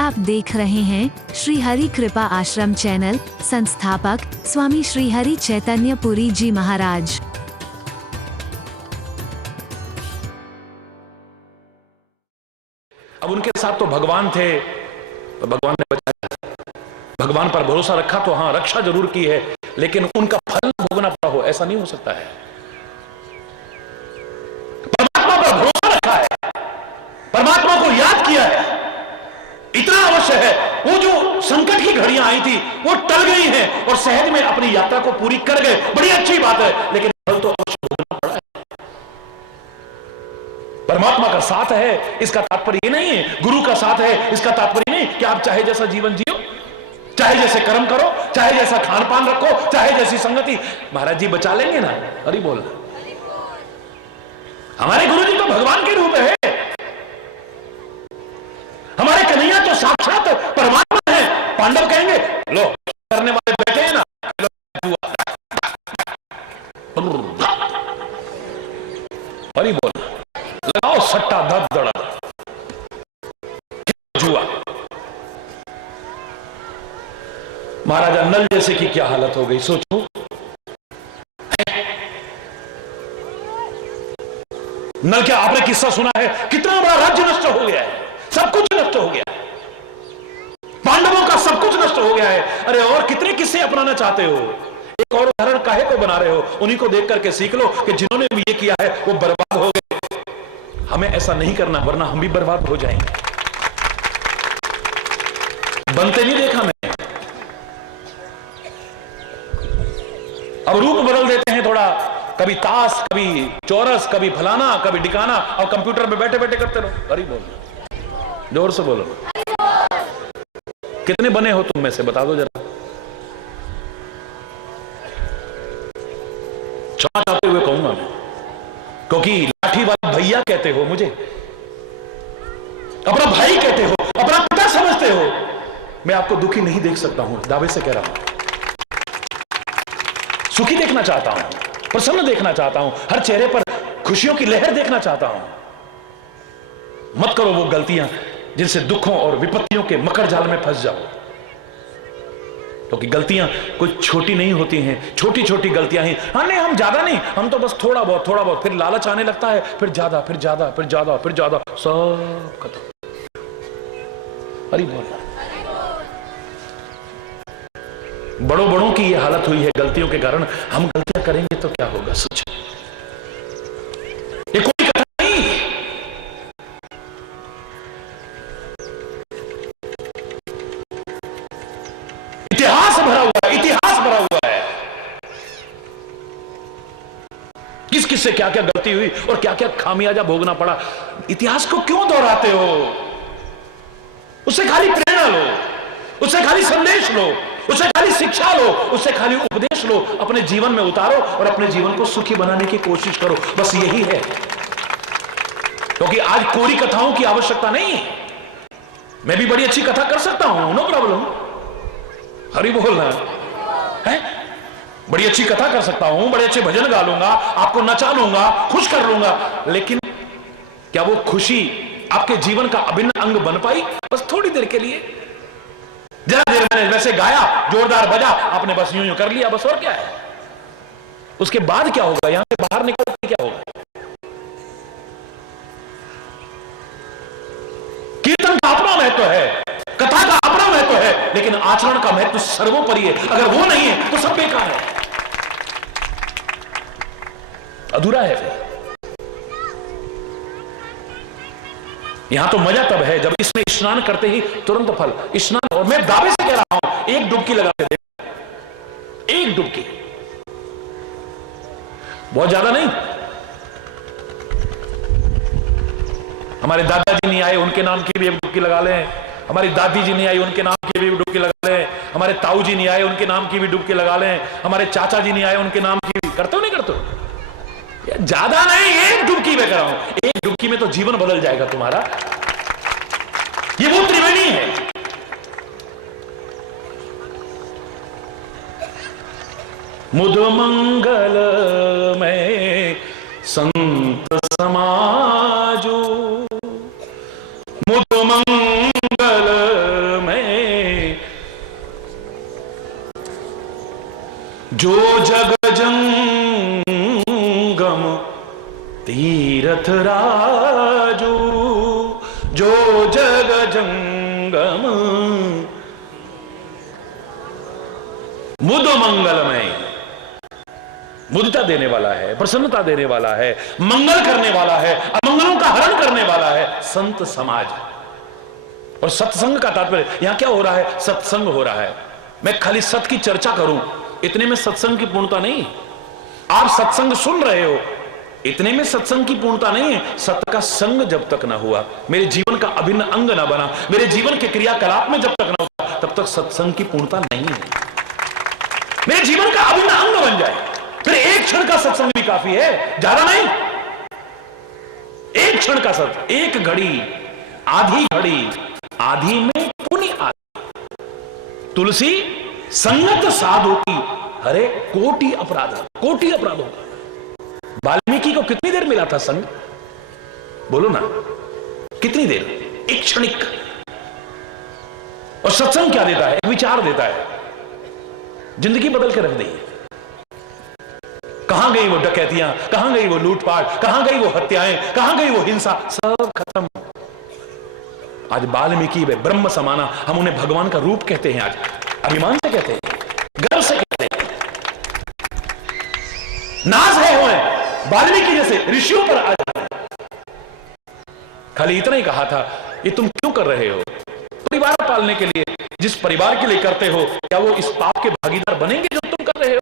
आप देख रहे हैं श्री हरि कृपा आश्रम चैनल। संस्थापक स्वामी श्री हरि चैतन्य पुरी जी महाराज। अब उनके साथ तो भगवान थे, तो भगवान ने बचाया। भगवान पर भरोसा रखा तो हाँ, रक्षा जरूर की है, लेकिन उनका फल भोगना पड़ा हो, ऐसा नहीं हो सकता है। परमात्मा पर भरोसा रखा है, परमात्मा को याद किया है, इतना अवश्य है। वो जो संकट की घड़ियां आई थी वो टल गई हैं और सहज में अपनी यात्रा को पूरी कर गए, बड़ी अच्छी बात है, लेकिन फल तो अवश्य भोगना पड़ा है। परमात्मा का साथ है इसका तात्पर्य नहीं है, गुरु का साथ है इसका तात्पर्य नहीं कि आप चाहे जैसा जीवन जियो, चाहे जैसे कर्म करो, चाहे जैसा खान पान रखो, चाहे जैसी संगति। महाराज जी बचा लेंगे ना, हरि बोल। हमारे गुरु जी तो भगवान के रूप है, हमारे कन्हैया तो साक्षात परमात्मा है। पांडव कहेंगे लो करने वाले बैठे हैं ना, हरि बोल, लगाओ सट्टा धड़ धड़ा जुआ। महाराजा नल जैसे की क्या हालत हो गई, सोचो। नल क्या आपने किस्सा सुना है, कितना बड़ा राज्य नष्ट हो गया है, सब कुछ नष्ट हो गया, पांडवों का सब कुछ नष्ट हो गया है। अरे और कितने किस्से अपनाना चाहते हो, एक और उदाहरण काहे को बना रहे हो, उन्हीं को देख करके सीख लो कि जिन्होंने भी ये किया है वो बर्बाद हो गए। हमें ऐसा नहीं करना, वरना हम भी बर्बाद हो जाएंगे। बनते नहीं देखा मैं, अब रूप बदल देते हैं थोड़ा, कभी ताश, कभी चौरस, कभी फलाना, कभी डिकाना, और कंप्यूटर पे बैठे बैठे करते रहो। अरे बोलो, जोर से बोलो। कितने बने हो तुम में से, बता दो जरा। क्षमा चाहते हुए कहूंगा मैं, क्योंकि लाठी वाला भैया कहते हो मुझे, अपना भाई कहते हो, अपना पिता समझते हो, मैं आपको दुखी नहीं देख सकता हूं, दावे से कह रहा हूं। सुखी देखना चाहता हूं, प्रसन्न देखना चाहता हूं, हर चेहरे पर खुशियों की लहर देखना चाहता हूं। मत करो वो गलतियां जिनसे दुखों और विपत्तियों के मकर जाल में फंस जाओ, क्योंकि गलतियां कोई छोटी नहीं होती हैं, छोटी छोटी गलतियां ही। हाँ नहीं, हम ज्यादा नहीं, हम तो बस थोड़ा बहुत, फिर लालच आने लगता है, फिर ज्यादा, फिर ज्यादा, फिर ज्यादा, फिर ज्यादा, सब खत्म। हरि बोल। बड़ों की ये हालत हुई है गलतियों के कारण। हम गलतियां करेंगे तो क्या होगा, सोच। ये कोई कथा नहीं, इतिहास भरा हुआ है, इतिहास भरा हुआ है। किस किस से क्या क्या गलती हुई और क्या क्या खामियाजा भोगना पड़ा। इतिहास को क्यों दोहराते हो, उससे खाली प्रेरणा लो, उससे खाली संदेश लो, उससे खाली शिक्षा लो, उससे खाली उपदेश लो, अपने जीवन में उतारो और अपने जीवन को सुखी बनाने की कोशिश करो, बस यही है। क्योंकि आज कोरी कथाओं की आवश्यकता नहीं है, मैं भी बड़ी अच्छी कथा कर सकता हूं, नो प्रॉब्लम। हरि बोल है, बड़ी अच्छी कथा कर सकता हूं, बड़े अच्छे भजन गा लूंगा, आपको नचा लूंगा, खुश कर लूंगा, लेकिन क्या वो खुशी आपके जीवन का अभिन्न अंग बन पाई? बस थोड़ी देर के लिए, जरा देर मैंने वैसे गाया, जोरदार बजा, आपने बस यूं यूं कर लिया, बस, और क्या है। उसके बाद क्या होगा, यहां से बाहर निकल के क्या होगा? कीर्तन का अपना महत्व है, कथा का अपना महत्व है, लेकिन आचरण का महत्व सर्वोपरि है। अगर वो नहीं है तो सब बेकार है, अधूरा है। फिर यहां तो मजा तब है जब इसमें स्नान करते ही तुरंत फल स्नान। और मैं दावे से कह रहा हूं, एक डुबकी लगा के देख, एक डुबकी, बहुत ज्यादा नहीं। हमारे दादाजी नहीं आए, उनके नाम की भी एक डुबकी लगा लें। हमारी दादी जी नहीं आई, उनके नाम की भी डुबकी लगा लें। हमारे ताऊ जी नहीं आए, उनके नाम की भी डुबकी लगा लें। हमारे चाचा जी नहीं आए, उनके नाम की भी। करते हो नहीं करते हो? ज्यादा नहीं, एक डुबकी में कर रहा हूं, एक डुबकी में तो जीवन बदल जाएगा तुम्हारा। ये वो त्रिवेणी है। मुद मंगल में संत समाजो, मुद मंगल राजू जो जग जंगम मुद मंगलमय, मुदिता देने वाला है, प्रसन्नता देने वाला है, मंगल करने वाला है, अमंगलों का हरण करने वाला है संत समाज। और सत्संग का तात्पर्य यहां क्या हो रहा है? सत्संग हो रहा है। मैं खाली सत्य की चर्चा करूं इतने में सत्संग की पूर्णता नहीं। आप सत्संग सुन रहे हो इतने में सत्संग की पूर्णता नहीं है। सत्य का संग जब तक ना हुआ, मेरे जीवन का अभिन्न अंग ना बना, मेरे जीवन के क्रियाकलाप में जब तक ना हुआ, तब तक सत्संग की पूर्णता नहीं है। मेरे जीवन का अभिन्न अंग बन जाए, फिर एक क्षण का सत्संग भी काफी है, ज्यादा नहीं। एक क्षण का सत्संग, एक घड़ी, आधी घड़ी, आधी में पुनि आधी। तुलसी संगत साधु की हरे कोटि अपराध, कोटि अपराधों का। वाल्मीकि को कितनी देर मिला था संग? बोलो ना, कितनी देर? एक क्षणिक। और सत्संग क्या देता है? एक विचार देता है, जिंदगी बदल के रख दी। कहां गई वो डकैतियां, कहां गई वो लूटपाट, कहां गई वो हत्याएं, कहां गई वो हिंसा, सब खत्म। आज वाल्मीकि वे ब्रह्म समाना, हम उन्हें भगवान का रूप कहते हैं। आज अभिमान से कहते हैं, गर्व से कहते हैं। नाज है हमें वाल्मीकि जैसे ऋषियों पर आ जाए। खाली इतना ही कहा था, ये तुम क्यों कर रहे हो? परिवार पालने के लिए। जिस परिवार के लिए करते हो, क्या वो इस पाप के भागीदार बनेंगे जो तुम कर रहे हो?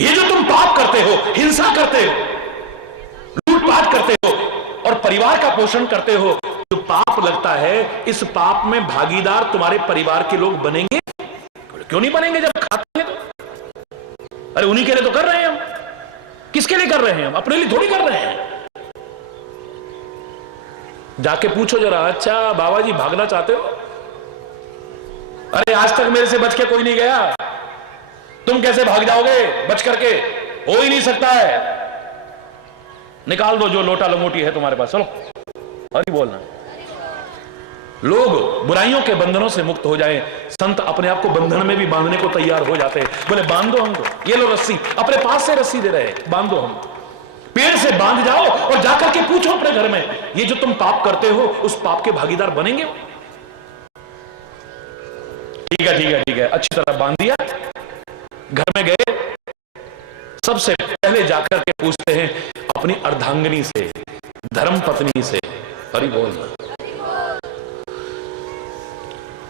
ये जो तुम पाप करते हो, हिंसा करते हो, लूटपाट करते हो और परिवार का पोषण करते हो, जो पाप लगता है, इस पाप में भागीदार तुम्हारे परिवार के लोग बनेंगे? क्यों नहीं बनेंगे जब खाते हैं तो? अरे उन्हीं के लिए तो कर रहे हैं हम। किसके लिए कर रहे हैं हम? अपने लिए थोड़ी कर रहे हैं। जाके पूछो जरा, अच्छा बाबा जी भागना चाहते हो? अरे आज तक मेरे से बच के कोई नहीं गया, तुम कैसे भाग जाओगे बच करके? हो ही नहीं सकता है। निकाल दो जो लोटा लंगोटी है तुम्हारे पास, चलो हरि बोलना। लोग बुराइयों के बंधनों से मुक्त हो जाएं। संत अपने आप को बंधन में भी बांधने को तैयार हो जाते हैं। बोले बांध दो हमको, ये लो रस्सी, अपने पास से रस्सी दे रहे हैं, बांध दो हम। पेड़ से बांध जाओ और जाकर के पूछो अपने घर में, ये जो तुम पाप करते हो, उस पाप के भागीदार बनेंगे? ठीक है ठीक है ठीक है, अच्छी तरह बांध दिया। घर में गए, सबसे पहले जाकर के पूछते हैं अपनी अर्धांगिनी से, धर्म पत्नी से, हरि बोल।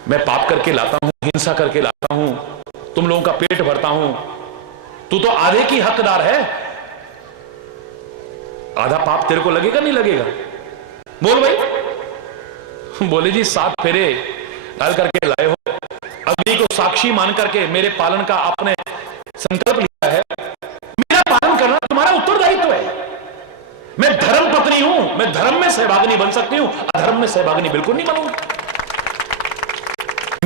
मैं पाप करके लाता हूं, हिंसा करके लाता हूं, तुम लोगों का पेट भरता हूं, तू तो आधे की हकदार है। आधा पाप तेरे को लगेगा नहीं लगेगा? बोल भाई। बोले जी 7 फेरे डाल करके लाए हो, अग्नि को साक्षी मान करके मेरे पालन का आपने संकल्प लिया है, मेरा पालन करना तुम्हारा उत्तरदायित्व है। मैं धर्म पत्नी हूं, मैं धर्म में सहभागिनी बन सकती हूं, अधर्म में सहभागिनी बिल्कुल नहीं बनूंगी।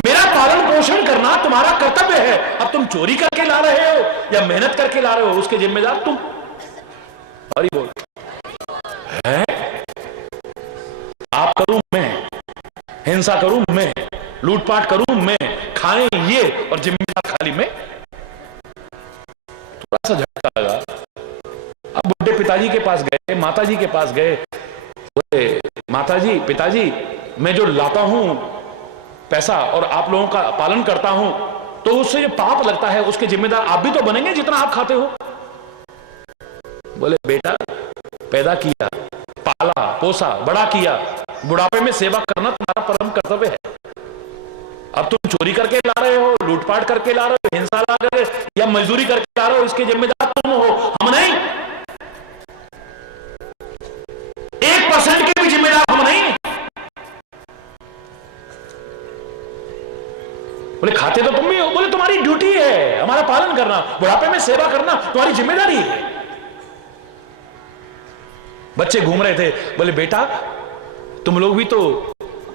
मेरा पालन पोषण करना तुम्हारा कर्तव्य है। अब तुम चोरी करके ला रहे हो या मेहनत करके ला रहे हो, उसके जिम्मेदार तुम। हरि बोल। है आप करूं मैं, हिंसा करूं मैं, लूटपाट करूं मैं, खाएं ये और जिम्मेदार खाली मैं। थोड़ा सा झटका लगा। अब बुढ़े पिताजी के पास गए, माताजी के पास गए, बोले माताजी पिताजी, मैं जो लाता हूं पैसा और आप लोगों का पालन करता हूं, तो उससे जो पाप लगता है उसके जिम्मेदार आप भी तो बनेंगे जितना आप खाते हो। बोले बेटा, पैदा किया, पाला पोसा, बड़ा किया, बुढ़ापे में सेवा करना तुम्हारा परम कर्तव्य है। अब तुम चोरी करके ला रहे हो, लूटपाट करके ला रहे हो, हिंसा ला रहे हो या मजदूरी करके ला रहे हो, इसके जिम्मेदार तुम हो, हम नहीं। 1% के भी जिम्मेदार हम नहीं। बोले खाते तो तुम भी हो। बोले तुम्हारी ड्यूटी है हमारा पालन करना, बुढ़ापे में सेवा करना तुम्हारी जिम्मेदारी है। बच्चे घूम रहे थे, बोले बेटा तुम लोग भी तो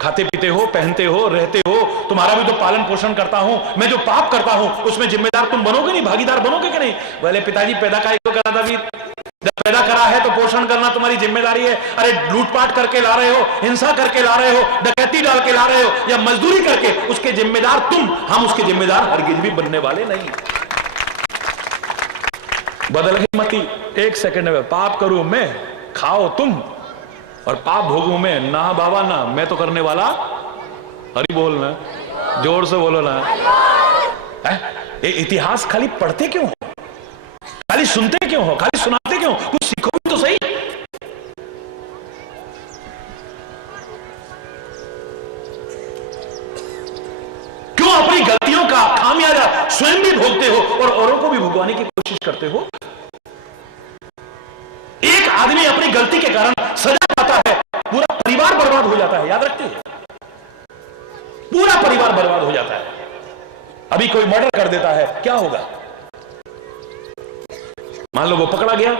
खाते पीते हो, पहनते हो, रहते हो, तुम्हारा भी तो पालन पोषण करता हूं, मैं जो पाप करता हूं उसमें जिम्मेदार तुम बनोगे नहीं, भागीदार बनोगे कि नहीं? बोले पिताजी पैदा काहे को करा था? भी जब पैदा करा है तो पोषण करना तुम्हारी जिम्मेदारी है। अरे लूटपाट करके ला रहे हो, हिंसा करके ला रहे हो, डकैती डाल के ला रहे हो या मजदूरी करके, उसके जिम्मेदार तुम, हम उसके जिम्मेदार हरगिज भी बनने वाले नहीं। बदल गई मती एक सेकंड में। पाप करूं मैं, खाओ तुम, और पाप भोगूं मैं। ना बाबा ना, मैं तो करने वाला। हरि बोलना, जोर से बोलो ना। ये इतिहास खाली पढ़ते क्यों हो, खाली सुनते क्यों हो, खाली सुनाते क्यों, कुछ सीखो भी तो सही। क्यों अपनी गलतियों का खामियाजा स्वयं भी भोगते हो और औरों को भी भुगवाने की कोशिश करते हो। एक आदमी अपनी गलती के कारण सजा पाता है, पूरा परिवार बर्बाद हो जाता है। याद रखते हैं, पूरा परिवार बर्बाद हो जाता है। अभी कोई मर्डर कर देता है, क्या होगा? मान लो वो पकड़ा गया,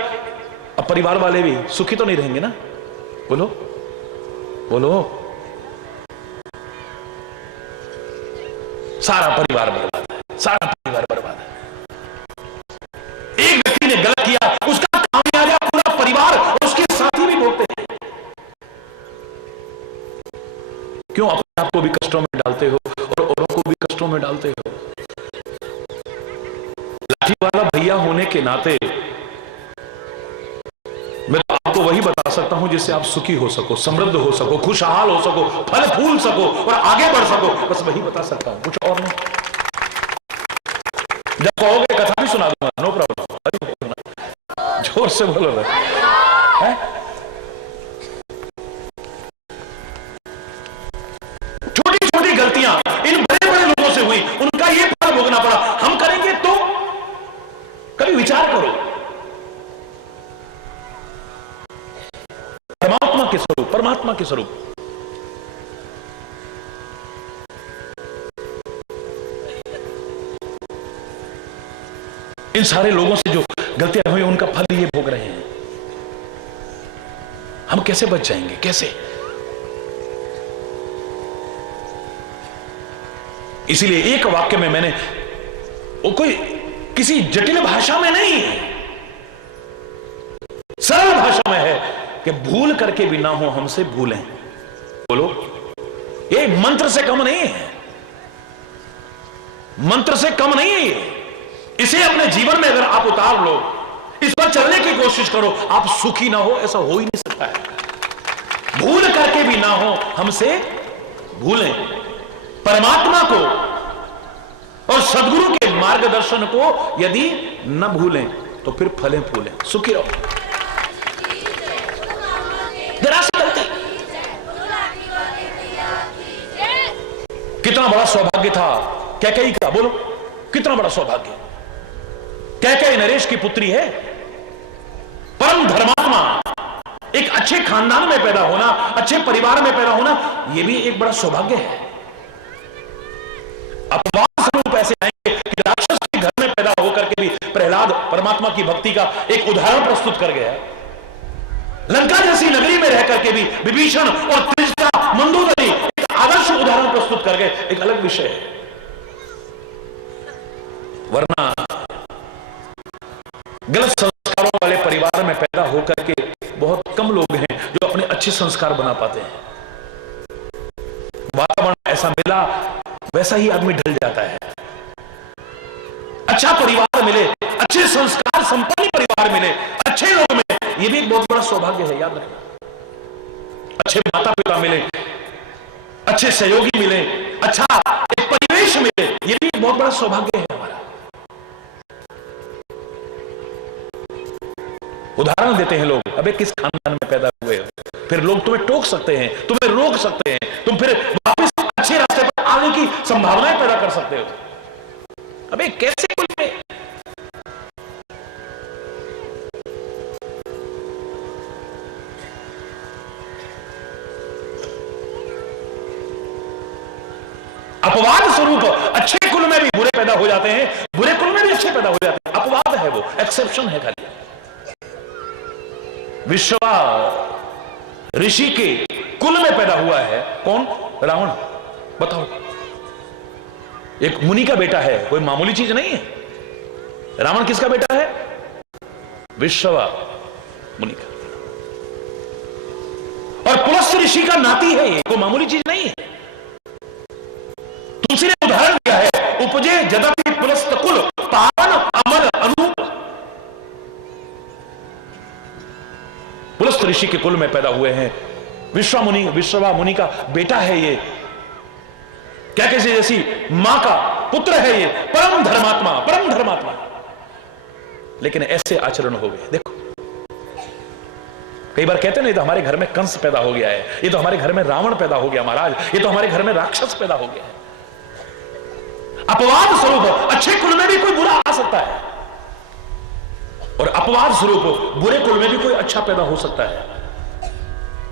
अब परिवार वाले भी सुखी तो नहीं रहेंगे ना। बोलो बोलो, सारा परिवार बर्बाद है, सारा परिवार बर्बाद है। एक व्यक्ति ने गलत किया, उसका खामियाजा पूरा परिवार और उसके साथी भी भोगते हैं। क्यों अपने आप को भी कष्टों में डालते हो और औरों को भी कष्टों में डालते हो? लाठी वाला भैया होने के नाते मैं तो आपको वही बता सकता हूं जिससे आप सुखी हो सको, समृद्ध हो सको, खुशहाल हो सको, फल फूल सको और आगे बढ़ सको। बस वही बता सकता हूं, कुछ और नहीं। जब कहोगे कथा भी सुना दूंगा, नो प्रॉब्लम। जोर से बोलो है? छोटी छोटी गलतियां इन बड़े बड़े लोगों से हुई, उनका ये फल भोगना पड़ा। हम करेंगे तो? कभी विचार करो। परमात्मा के स्वरूप, परमात्मा के स्वरूप। इन सारे लोगों से जो गलतियां हुई उनका फल ये भोग रहे हैं। हम कैसे बच जाएंगे, कैसे? इसीलिए एक वाक्य में मैंने, वो कोई किसी जटिल भाषा में नहीं है, सरल भाषा में है कि भूल करके भी ना हो हमसे भूलें। बोलो, ये मंत्र से कम नहीं है, मंत्र से कम नहीं है ये। इसे अपने जीवन में अगर आप उतार लो, इस पर चलने की कोशिश करो, आप सुखी ना हो ऐसा हो ही नहीं सकता है। भूल करके भी ना हो हमसे भूलें। परमात्मा को और सदगुरु के मार्गदर्शन को यदि न भूलें तो फिर फलें फूलें, सुखी रहो। कितना बड़ा सौभाग्य था कैकेयी का, बोलो कितना बड़ा सौभाग्य। कैकेयी नरेश की पुत्री है, परम धर्मात्मा। एक अच्छे खानदान में पैदा होना, अच्छे परिवार में पैदा होना, यह भी एक बड़ा सौभाग्य है। अपवाद स्वरूप ऐसे आएंगे कि राक्षस के घर में पैदा होकर के भी प्रहलाद परमात्मा की भक्ति का एक उदाहरण प्रस्तुत कर गया। लंका जैसी नगरी में रहकर के भी विभीषण और त्रिजटा, मंदोदरी एक आदर्श उदाहरण प्रस्तुत कर गए, एक अलग विषय है। वरना गलत संस्कारों वाले परिवार में पैदा होकर के बहुत कम लोग हैं जो अपने अच्छे संस्कार बना पाते हैं। वातावरण ऐसा मिला वैसा ही आदमी ढल जाता है। अच्छा परिवार मिले, अच्छे संस्कार संपन्न परिवार मिले, अच्छे लोग मिले, यह भी एक बहुत बड़ा सौभाग्य है, याद रखना। अच्छे माता पिता मिले, अच्छे सहयोगी मिले, अच्छा एक परिवेश मिले, यह भी एक बहुत बड़ा सौभाग्य है हमारा। उदाहरण देते हैं लोग, अबे किस खानदान में पैदा हुए हो, फिर लोग तुम्हें टोक सकते हैं, तुम्हें रोक सकते हैं, तुम फिर वापस अच्छे रास्ते पर आने की संभावनाएं पैदा कर सकते हो। अबे कैसे कुल में? अपवाद स्वरूप अच्छे कुल में भी बुरे पैदा हो जाते हैं, बुरे कुल में भी अच्छे पैदा हो जाते हैं। अपवाद है, वो एक्सेप्शन है खाली। विश्वा ऋषि के कुल में पैदा हुआ है कौन? रावण। बताओ, एक मुनि का बेटा है, कोई मामूली चीज नहीं है। रावण किसका बेटा है? विश्वा मुनि का। और पुलस्त ऋषि का नाती है, ये कोई मामूली चीज नहीं है। तुलसी ने उदाहरण दिया है, उपजे जदपि पुलस्त कुल पावन अमर अनूप। ऋषि के कुल में पैदा हुए हैं। विश्रवा मुनि का बेटा है ये, क्या कैसे जैसी मां का पुत्र है ये, परम धर्मात्मा। लेकिन ऐसे आचरण हो गए। देखो, कई बार कहते हैं, नहीं तो हमारे घर में कंस पैदा हो गया है, ये तो हमारे घर में रावण पैदा हो गया महाराज, ये तो हमारे घर में राक्षस पैदा हो गया है। अपवाद स्वरूप अच्छे कुल में भी कोई बुरा आ सकता है, और अपवाद स्वरूप बुरे कुल में भी कोई अच्छा पैदा हो सकता है।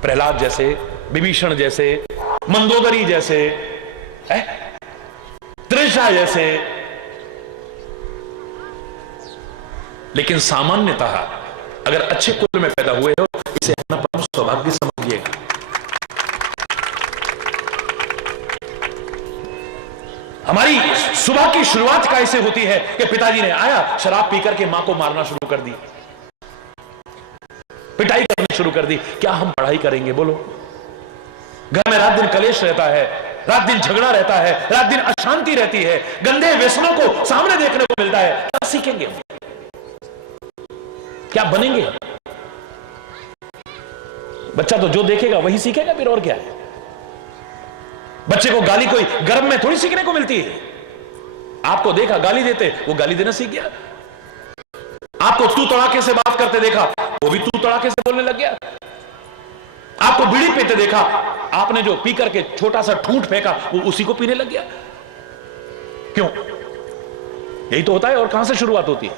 प्रहलाद जैसे, विभीषण जैसे, मंदोदरी जैसे, त्रिशा जैसे। लेकिन सामान्यतः अगर अच्छे कुल में पैदा हुए हो, इसे अपना परम सौभाग्य समझिएगा। हमारी सुबह की शुरुआत कैसे होती है कि पिताजी ने आया, शराब पीकर के मां को मारना शुरू कर दी, पिटाई करनी शुरू कर दी। क्या हम पढ़ाई करेंगे? बोलो। घर में रात दिन कलेश रहता है, रात दिन झगड़ा रहता है, रात दिन अशांति रहती है, गंदे व्यसनों को सामने देखने को मिलता है। क्या सीखेंगे? क्या बनेंगे? बच्चा तो जो देखेगा वही सीखेगा, फिर और क्या है। बच्चे को गाली कोई गर्भ में थोड़ी सीखने को मिलती है। आपको देखा गाली देते, वो गाली देना सीख गया। आपको तू तड़ाके से बात करते देखा, वो भी तू तड़ाके से बोलने लग गया। आपको बीड़ी पीते देखा, आपने जो पी करके छोटा सा ठूंठ फेंका, वो उसी को पीने लग गया। क्यों? यही तो होता है। और कहां से शुरुआत होती है?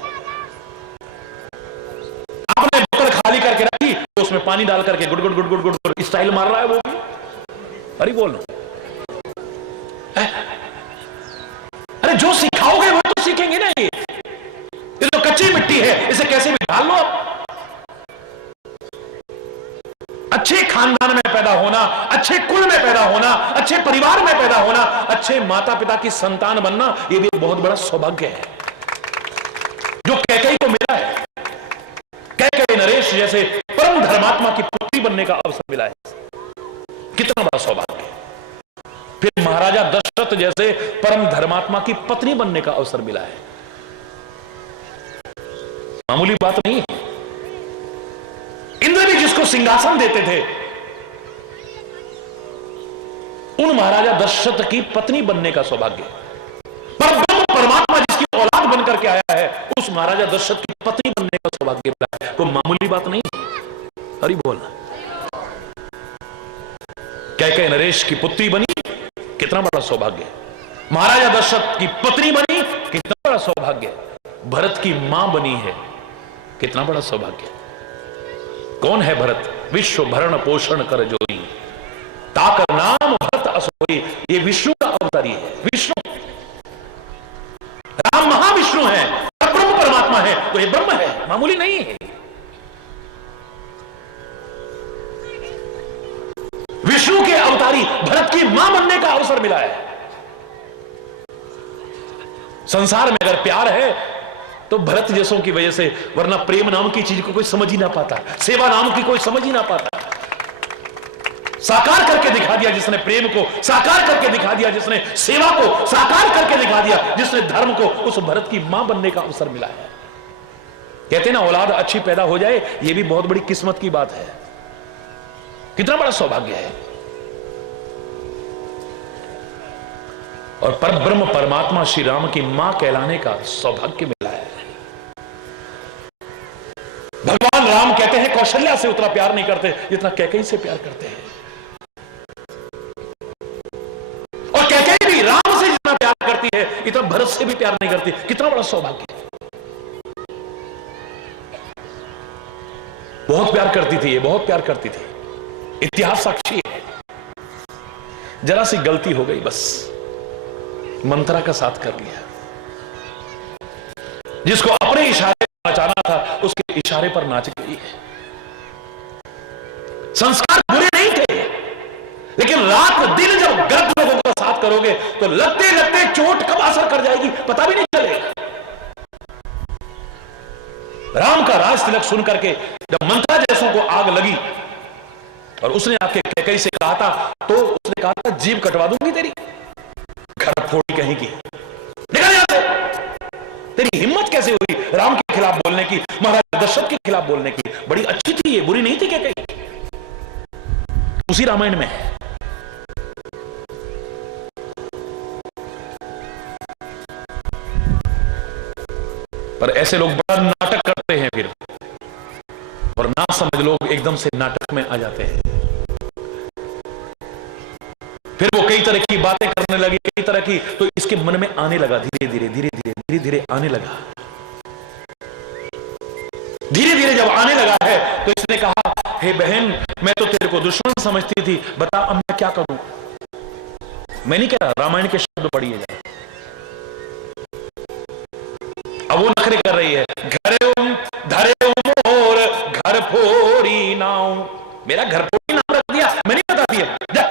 आपने बोतल खाली करके रखी, तो उसमें पानी डाल करके गुड़ गुड़ गुड़ गुड़ गुड़ स्टाइल मार रहा है वो भी। अरे बोल, अरे जो सिखाओगे वो तो सीखेंगे ना। ये तो कच्ची मिट्टी है, इसे कैसे भी ढाल लो आप। अच्छे खानदान में पैदा होना, अच्छे कुल में पैदा होना, अच्छे परिवार में पैदा होना, अच्छे माता पिता की संतान बनना, यह भी एक बहुत बड़ा सौभाग्य है जो कैकेयी को मिला है। कैकेयी नरेश जैसे परम धर्मात्मा की पुत्री बनने का अवसर मिला है, कितना बड़ा सौभाग्य। फिर महाराजा दशरथ जैसे परम धर्मात्मा की पत्नी बनने का अवसर मिला है। मामूली बात नहीं है। इंद्र भी जिसको सिंहासन देते थे, उन महाराजा दशरथ की पत्नी बनने का सौभाग्य। पर परमात्मा जिसकी औलाद बनकर के आया है, उस महाराजा दशरथ की पत्नी बनने का सौभाग्य मिला है। कोई मामूली बात नहीं है। हरि बोल। कैकेयी नरेश की पुत्री बनी, कितना बड़ा सौभाग्य। महाराजा दशरथ की पत्नी बनी, कितना बड़ा सौभाग्य। भरत की मां बनी है, कितना बड़ा सौभाग्य। कौन है भरत? विश्व भरण पोषण कर जोई, ताकर नाम भरत असोई। ये विष्णु का अवतारी है। विष्णु, राम महाविष्णु है, ब्रह्म परमात्मा है, तो ये ब्रह्म है, मामूली नहीं है। विष्णु के अवतारी भरत की मां बनने का अवसर मिला है। संसार में अगर प्यार है तो भरत जैसों की वजह से, वरना प्रेम नाम की चीज को कोई समझ ही ना पाता, सेवा नाम की कोई समझ ही ना पाता। साकार करके दिखा दिया जिसने प्रेम को, साकार करके दिखा दिया जिसने सेवा को, साकार करके दिखा दिया जिसने धर्म को, उस भरत की मां बनने का अवसर मिला है। कहते ना, औलाद अच्छी पैदा हो जाए, यह भी बहुत बड़ी किस्मत की बात है। कितना बड़ा सौभाग्य है। और परब्रह्म परमात्मा श्री राम की मां कहलाने का सौभाग्य मिला है। भगवान राम कहते हैं कौशल्या से उतना प्यार नहीं करते जितना कैकेयी से प्यार करते हैं, और कैकेयी भी राम से जितना प्यार करती है, इतना भरत से भी प्यार नहीं करती। कितना बड़ा सौभाग्य। बहुत प्यार करती थी, ये बहुत प्यार करती थी। इतिहास साक्षी है। जरा सी गलती हो गई, बस मंत्रा का साथ कर लिया। जिसको अपने इशारे पर नाचाना था, उसके इशारे पर नाच गई। संस्कार बुरे नहीं थे, लेकिन रात दिन जब गर्द लोगों का साथ करोगे तो लगते लगते चोट कब असर कर जाएगी पता भी नहीं चलेगा। राम का राज तिलक सुन करके जब मंत्रा जैसों को आग लगी और उसने आके कैकेयी से कहा था, तो उसने कहा था जीभ कटवा दूंगी तेरी, घर फोड़ी कहीं की, निकल यहां से। तेरी हिम्मत कैसे हुई राम के खिलाफ बोलने की, महाराज दशरथ के खिलाफ बोलने की? बड़ी अच्छी थी ये, बुरी नहीं थी कैकेयी। उसी रामायण में है। पर ऐसे लोग बड़ा नाटक करते हैं फिर, और ना समझ लोग एकदम से नाटक में आ जाते हैं। फिर वो कई तरह की बातें करने लगे, कई तरह की, तो इसके मन में आने लगा, धीरे धीरे धीरे धीरे धीरे धीरे आने लगा। धीरे धीरे जब आने लगा है तो इसने कहा, हे बहन, मैं तो तेरे को दुश्मन समझती थी, बता अब मैं क्या करूं। मैं नहीं कह रहा, रामायण के शब्द पढ़िए जा। अब वो नखरे कर रही है, धरे मोर घर फोरी नाव। मेरा घर फोरी नाम रख दिया, मैं नहीं बता दिया, जा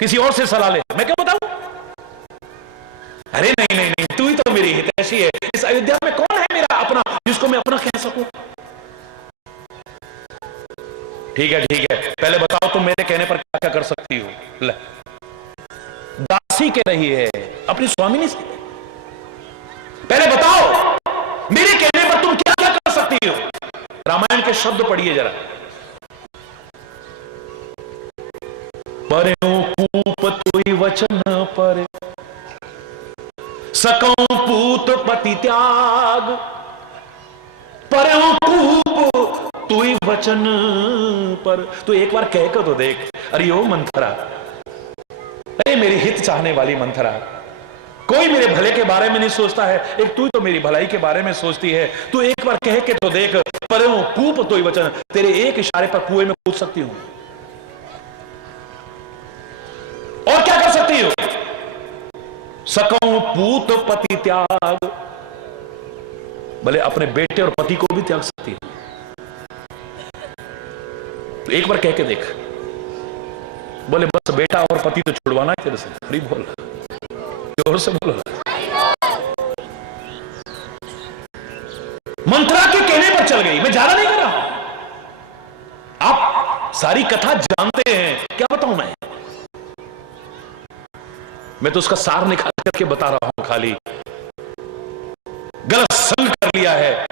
किसी और से सलाह ले, मैं क्या बताऊं। अरे नहीं नहीं नहीं, तू ही तो मेरी हितैषी है, इस अयोध्या में कौन है मेरा अपना जिसको मैं अपना कह सकूं। ठीक है, पहले बताओ तुम मेरे कहने पर क्या क्या कर सकती हो। ले, दासी कह रही है अपनी स्वामिनी से, पहले बताओ मेरे कहने पर तुम क्या क्या कर सकती हो। रामायण के शब्द पढ़िए जरा। पर्यो पूप तुई वचन पर, सकौ पूत पति त्याग। पर्यो पूप तुई वचन पर, तू एक बार कह कर तो देख। अरे ओ मंथरा, अरे मेरी हित चाहने वाली मंथरा, कोई मेरे भले के बारे में नहीं सोचता है, एक तू तो मेरी भलाई के बारे में सोचती है। तू एक बार कह के तो देख, पर्यो पूप तुई वचन, तेरे एक इशारे पर कुएं में कूद सकती हूं। और क्या कर सकती हो। सकौ पूत पति त्याग, भले अपने बेटे और पति को भी त्याग सकती है। तो एक बार कह के देख। बोले बस बेटा और पति तो छुड़वाना है तेरे से। अरे बोल, जोर से बोलो। मंत्रा के कहने पर चल गई, मैं ज्यादा नहीं कर रहा। आप सारी कथा जानते हैं, क्या बताऊं मैं तो उसका सार निकाल करके बता रहा हूं। खाली गलत संग कर लिया है,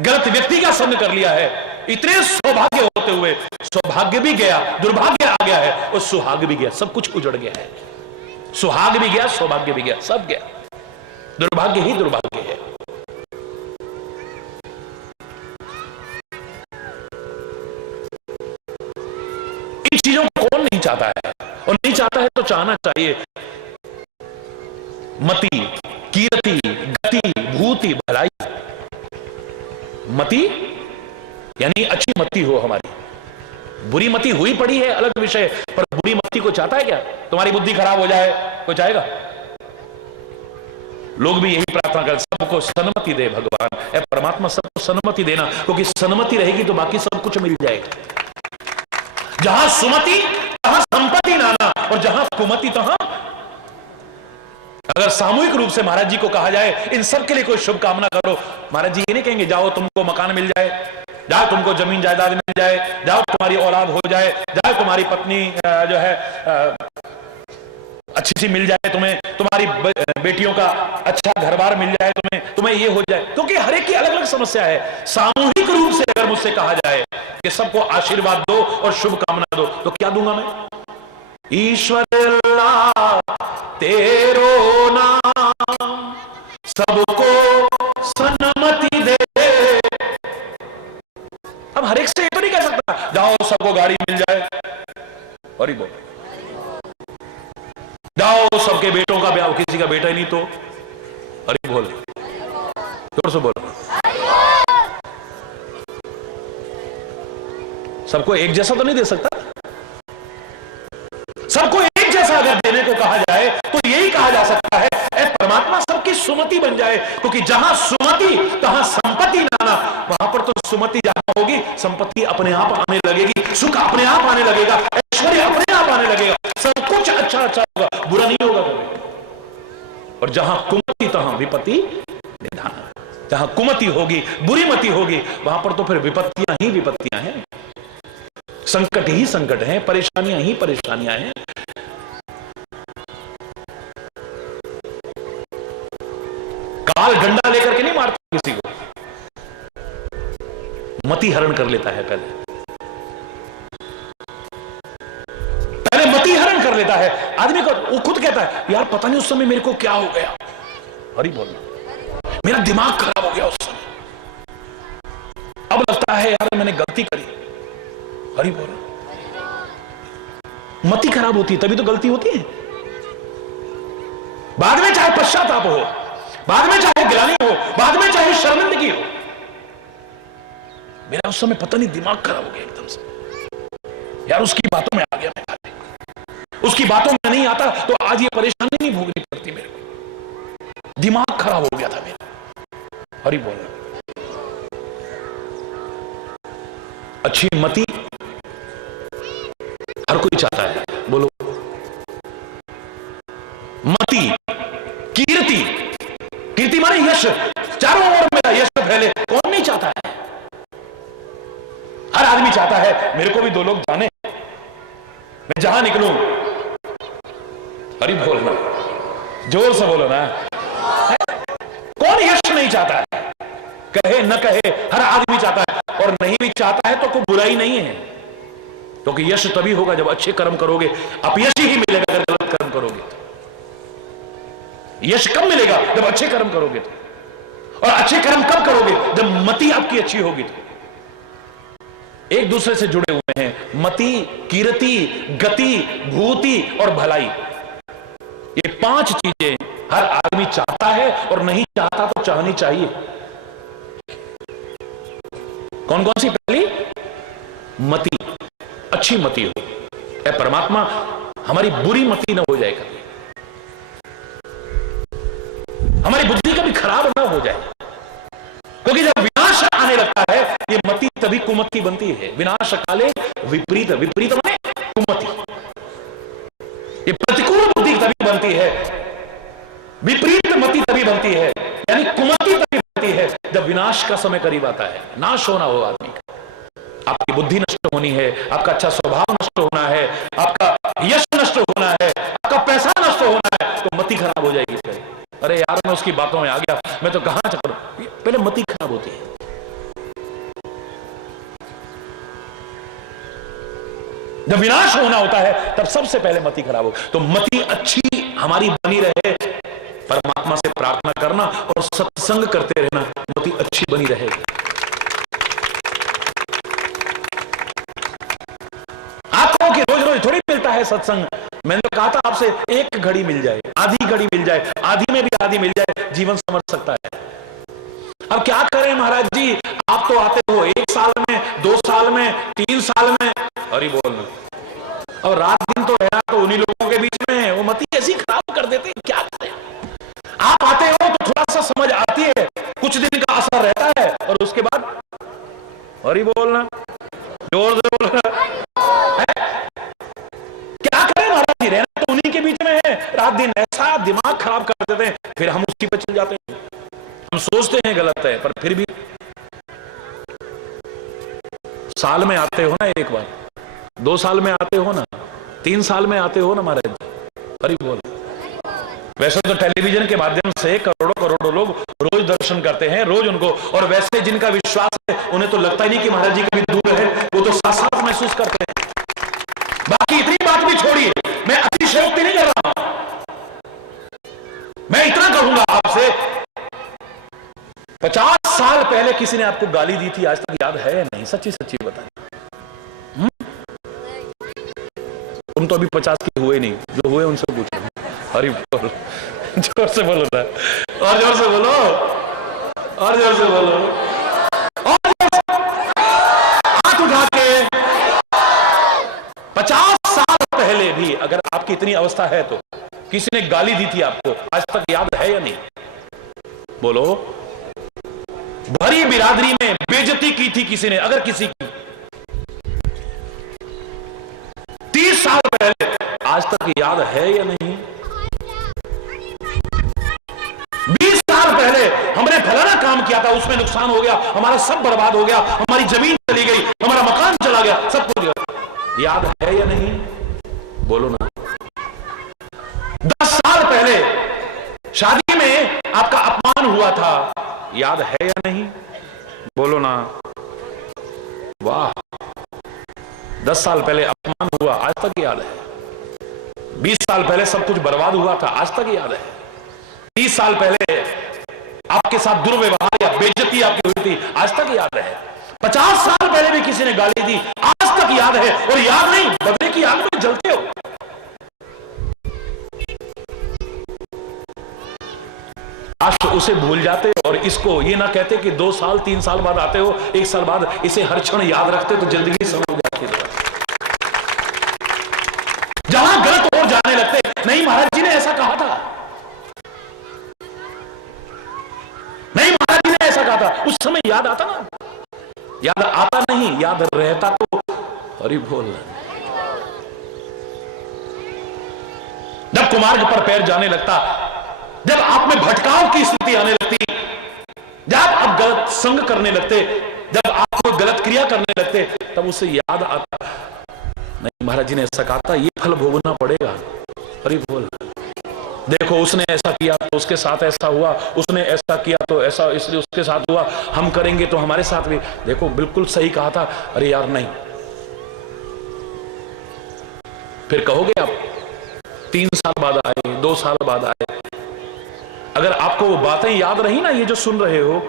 गलत व्यक्ति का संग कर लिया है। इतने सौभाग्य होते हुए सौभाग्य भी गया, दुर्भाग्य आ गया है, और सुहाग भी गया, सब कुछ उजड़ गया है। सुहाग भी गया, सौभाग्य भी गया, सब गया। दुर्भाग्य ही दुर्भाग्य है। इन चीजों को कौन नहीं चाहता है, और नहीं चाहता है तो चाहना चाहिए। मति, कीर्ति, गति, भूति, भलाई। मति यानी अच्छी मति हो हमारी। बुरी मति हुई पड़ी है अलग विषय, पर बुरी मति को चाहता है क्या। तुम्हारी बुद्धि खराब हो जाए कोई चाहेगा। लोग भी यही प्रार्थना करते, सबको सन्मति दे भगवान। ए परमात्मा, सबको सन्मति देना, क्योंकि सन्मति रहेगी तो बाकी सब कुछ मिल जाएगा। जहां सुमति तहां संपत्ति नाना, और जहां कुमति तहां। अगर सामूहिक रूप से महाराज जी को कहा जाए इन सब के लिए कोई शुभकामना करो, महाराज जी ये नहीं कहेंगे जाओ तुमको मकान मिल जाए, जाओ तुमको जमीन जायदाद मिल जाए, जाओ तुम्हारी औलाद हो जाए, जाओ तुम्हारी पत्नी जो है अच्छी सी मिल जाए तुम्हें, तुम्हारी बेटियों का अच्छा घर बार मिल जाए तुम्हें ये हो जाए। क्योंकि हर एक की अलग अलग समस्या है। सामूहिक रूप से अगर मुझसे कहा जाए कि सबको आशीर्वाद दो और शुभकामना दो, तो क्या दूंगा मैं। ईश्वर अल्लाह तेरो नाम, सबको सन्मति दे। अब हर एक से तो नहीं कह सकता जाओ सबको गाड़ी मिल जाए, और ही बोल जाओ सबके बेटों का ब्याह, किसी का बेटा ही नहीं तो, अरे बोल जोर से बोलो। सबको एक जैसा तो नहीं दे सकता। सबको एक जैसा अगर देने को कहा जाए तो यही कहा जा सकता है ए परमात्मा सबकी सुमति बन जाए, क्योंकि जहां सुमति तहां संपत्ति नाना। वहां पर तो सुमति जहां होगी, संपत्ति अपने आप आने लगेगी, सुख अपने आप आने लगेगा, ऐश्वर्य अपने आप आने लगेगा, सब कुछ अच्छा अच्छा होगा, बुरा नहीं होगा कभी। और जहां कुमति तहां विपत्ति निधान। जहां कुमति होगी, बुरी मति होगी, वहां पर तो फिर विपत्तियां ही विपत्तियां हैं, संकट ही संकट हैं, परेशानियां ही परेशानियां हैं। काल डंडा लेकर के नहीं मारता किसी को, मति हरण कर लेता है पहले। लेता है आदमी को, वो खुद कहता है यार पता नहीं उस समय मेरे को क्या हो गया, हरी बोलना, मेरा दिमाग खराब हो गया उस समय, अब लगता है यार मैंने गलती करी, हरी बोलना। मति खराब होती है तभी तो गलती होती है। बाद में चाहे पश्चाताप हो, बाद में चाहे गिलानी हो, बाद में चाहे शर्मिंदगी हो, मेरा उस समय पता नहीं दिमाग खराब हो गया एकदम से, यार उसकी बातों में आ गया मैं, उसकी बातों में नहीं आता तो आज ये परेशानी नहीं भोगनी पड़ती मेरे को, दिमाग खराब हो गया था मेरा, हरि बोलना। अच्छी मति हर कोई चाहता है, बोलो। मति, कीर्ति, कीर्ति माने यश, चारों ओर मेरा यश फैले, कौन नहीं चाहता है? हर आदमी चाहता है मेरे को भी दो लोग जाने, मैं जहां निकलूं, हरि बोलना, जोर से बोलो ना, कौन यश नहीं चाहता है? कहे न कहे हर आदमी चाहता है, और नहीं भी चाहता है तो कोई बुराई नहीं है, क्योंकि यश तभी होगा जब अच्छे कर्म करोगे, अपयश ही मिलेगा अगर गलत कर्म करोगे तो। यश कब मिलेगा? जब अच्छे कर्म करोगे तो, और अच्छे कर्म कब करोगे? जब मति आपकी अच्छी होगी तो। एक दूसरे से जुड़े हुए हैं मति, कीर्ति, गति, भूति और भलाई, ये पांच चीजें हर आदमी चाहता है, और नहीं चाहता तो चाहनी चाहिए। कौन कौन सी? पहली मति, अच्छी मति हो, ऐ परमात्मा हमारी बुरी मति न हो जाए कभी, हमारी बुद्धि कभी खराब ना हो जाए, क्योंकि जब विनाश आने लगता है ये मति तभी कुमति बनती है। विनाश काले विपरीत, विपरीत माने कुमति, ये प्रतिकूल बुद्धि तभी बनती है, विपरीत मति तभी बनती है, यानी कुमति तभी बनती है जब विनाश का समय करीब आता है, नाश होना हो आदमी का। आपकी बुद्धि नष्ट होनी है, आपका अच्छा स्वभाव नष्ट होना है, आपका यश नष्ट होना है, आपका पैसा नष्ट होना है, तो मति खराब हो जाएगी फिर। अरे यार मैं उसकी बातों में आ गया, मैं तो कहां चक्कर, पहले मति खराब होती है। जब विनाश होना होता है तब सबसे पहले मति खराब हो। तो मति अच्छी हमारी बनी रहे, परमात्मा से प्रार्थना करना और सत्संग करते रहना, मति अच्छी बनी रहेगी। आपको कि रोज रोज थोड़ी मिलता है सत्संग, मैंने तो कहा था आपसे एक घड़ी मिल जाए, आधी घड़ी मिल जाए, आधी में भी आधी मिल जाए, जीवन समझ सकता है। अब क्या करें महाराज जी, आप तो आते हो 1 साल में, 2 साल में, 3 साल में, हरि बोलना, और रात दिन तो रहना तो उन्हीं लोगों के बीच में है, वो मति ऐसी खराब कर देते हैं, क्या करें। आप आते हो तो थोड़ा सा समझ आती है, कुछ दिन का असर रहता है, और उसके बाद हरि बोलना, जोर से बोलना, क्या करें महाराज जी, रहना तो उन्हीं के बीच में है, रात दिन ऐसा दिमाग खराब कर देते हैं, फिर हम उसी पे चल जाते हैं। हम सोचते हैं गलत है, पर फिर भी साल में आते हो ना, 1 बार 2 साल में आते हो ना, 3 साल में आते हो ना महाराज, हरि बोल। वैसे तो टेलीविजन के माध्यम से करोड़ों करोड़ों लोग रोज दर्शन करते हैं, रोज उनको, और वैसे जिनका विश्वास है उन्हें तो लगता ही नहीं कि महाराज जी कभी दूर है, वो तो साथ साथ महसूस करते हैं। बाकी इतनी बात भी छोड़िए, मैं अतिशयोक्ति नहीं कर रहा हूं, मैं इतना कहूंगा आपसे, 50 साल पहले किसी ने आपको गाली दी थी, आज तक याद है या नहीं? सच्ची सच्ची बताएं। तुम तो अभी 50 के हुए नहीं, जो हुए उनसे पूछो। हरि बोल, जोर से बोलो ना, और जोर से बोलो, और जोर से बोलो, और जोर से हाथ उठा के। 50 साल पहले भी अगर आपकी इतनी अवस्था है तो किसी ने गाली दी थी आपको, आज तक याद है या नहीं? बोलो। भरी बिरादरी में बेइज्जती की थी किसी ने, अगर किसी की, 30 साल पहले, आज तक याद है या नहीं? 20 साल पहले हमने फलाना काम किया था, उसमें नुकसान हो गया, हमारा सब बर्बाद हो गया, हमारी जमीन चली गई, हमारा मकान चला गया, सब कुछ याद है या नहीं? बोलो ना। 10 साल पहले शादी में आपका अपमान हुआ था, याद है या नहीं? बोलो ना। वाह, 10 साल पहले अपमान हुआ, आज तक याद है। 20 साल पहले सब कुछ बर्बाद हुआ था, आज तक याद है। 30 साल पहले आपके साथ दुर्व्यवहार या बेइज्जती आपकी हुई थी, आज तक याद है। 50 साल पहले भी किसी ने गाली दी, आज तक याद है। और याद नहीं, बदले की आग में जलते हो। आज तो उसे भूल जाते और इसको ये ना कहते कि 2 साल 3 साल बाद आते हो, 1 साल बाद, इसे हर क्षण याद रखते तो जिंदगी समझ जाती है। जहां गलत और जाने लगते, नहीं महाराज जी ने ऐसा कहा था, नहीं महाराज जी ने ऐसा कहा था, उस समय याद आता ना, याद आता नहीं, याद रहता तो हरि बोल। जब कुमार्ग पर पैर जाने लगता, जब आप में भटकाव की स्थिति आने लगती, जब आप गलत संग करने लगते, जब आप कोई गलत क्रिया करने लगते, तब उसे याद आता, नहीं महाराज जी ने ऐसा कहा था, ये फल भोगना पड़ेगा। हरि बोल। देखो उसने ऐसा किया तो उसके साथ ऐसा हुआ, उसने ऐसा किया तो ऐसा इसलिए उसके साथ हुआ, हम करेंगे तो हमारे साथ भी। देखो बिल्कुल सही कहा था, अरे यार नहीं। फिर कहोगे आप 3 साल बाद आए, 2 साल बाद आए, अगर आपको वो बातें याद रही ना, ये जो सुन रहे हो,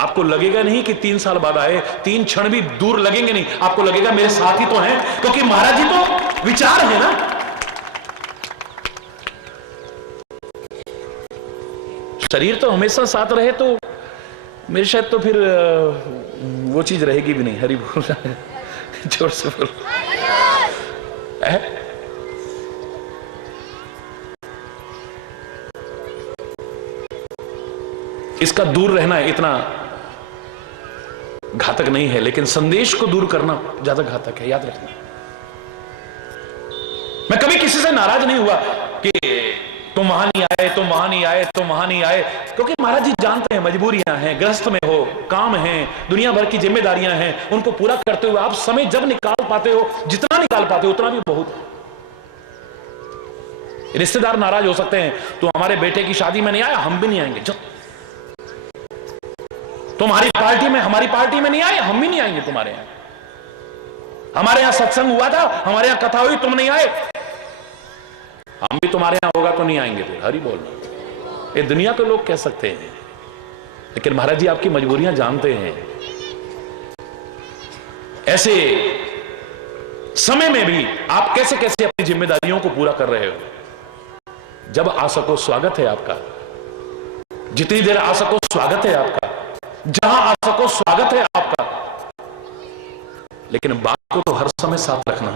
आपको लगेगा नहीं कि 3 साल बाद आए, 3 क्षण भी दूर लगेंगे नहीं, आपको लगेगा मेरे साथ ही तो हैं, क्योंकि महाराज जी तो विचार है ना। शरीर तो हमेशा साथ रहे तो मेरे शायद तो फिर वो चीज रहेगी भी नहीं। हरि बोल रहा है, जोर से बोल। इसका दूर रहना इतना घातक नहीं है, लेकिन संदेश को दूर करना ज्यादा घातक है, याद रखना। मैं कभी किसी से नाराज नहीं हुआ कि तुम वहां नहीं आए, तुम वहां नहीं आए, तुम वहां नहीं आए, क्योंकि महाराज जी जानते हैं मजबूरियां हैं, गृहस्थ में हो, काम है, दुनिया भर की जिम्मेदारियां हैं, उनको पूरा करते हुए आप समय जब निकाल पाते हो, जितना निकाल पाते हो उतना भी बहुत है। रिश्तेदार नाराज हो सकते हैं, तो हमारे बेटे की शादी में नहीं आया, हम भी नहीं आएंगे। जो तुम्हारी पार्टी में, हमारी पार्टी में नहीं आए, हम भी नहीं आएंगे तुम्हारे यहां। हमारे यहां सत्संग हुआ था, हमारे यहां कथा हुई, तुम नहीं आए, हम भी तुम्हारे यहां होगा तो नहीं आएंगे। फिर हरि बोल। ये दुनिया के लोग कह सकते हैं, लेकिन महाराज जी आपकी मजबूरियां जानते हैं। ऐसे समय में भी आप कैसे कैसे अपनी जिम्मेदारियों को पूरा कर रहे हो। जब आ सको स्वागत है आपका, जितनी देर आ सको स्वागत है आपका, जहां आ सको स्वागत है आपका, लेकिन बात को तो हर समय साथ रखना।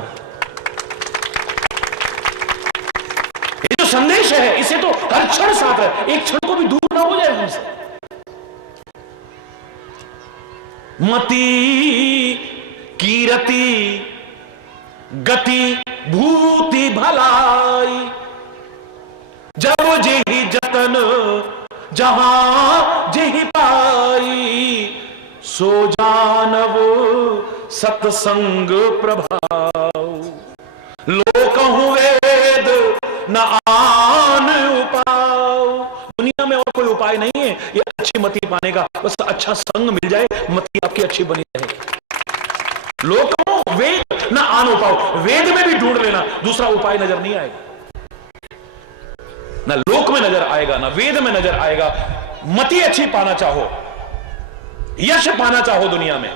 ये जो संदेश है इसे तो हर क्षण साथ है, एक क्षण को भी दूर ना हो जाए हमसे। मति कीरति गति भूति भलाई, जब जेहि जतन जहां जेहि पाई, सो जानव सत्संग प्रभाव। लोकहु वेद न आन उपाय। दुनिया में और कोई उपाय नहीं है ये अच्छी मति पाने का, बस अच्छा संग मिल जाए, मति आपकी अच्छी बनी रहे। लोकहु वेद न आन उपाय, वेद में भी ढूंढ लेना, दूसरा उपाय नजर नहीं आएगा। ना लोक में नजर आएगा, ना वेद में नजर आएगा। मति अच्छी पाना चाहो, यश पाना चाहो, दुनिया में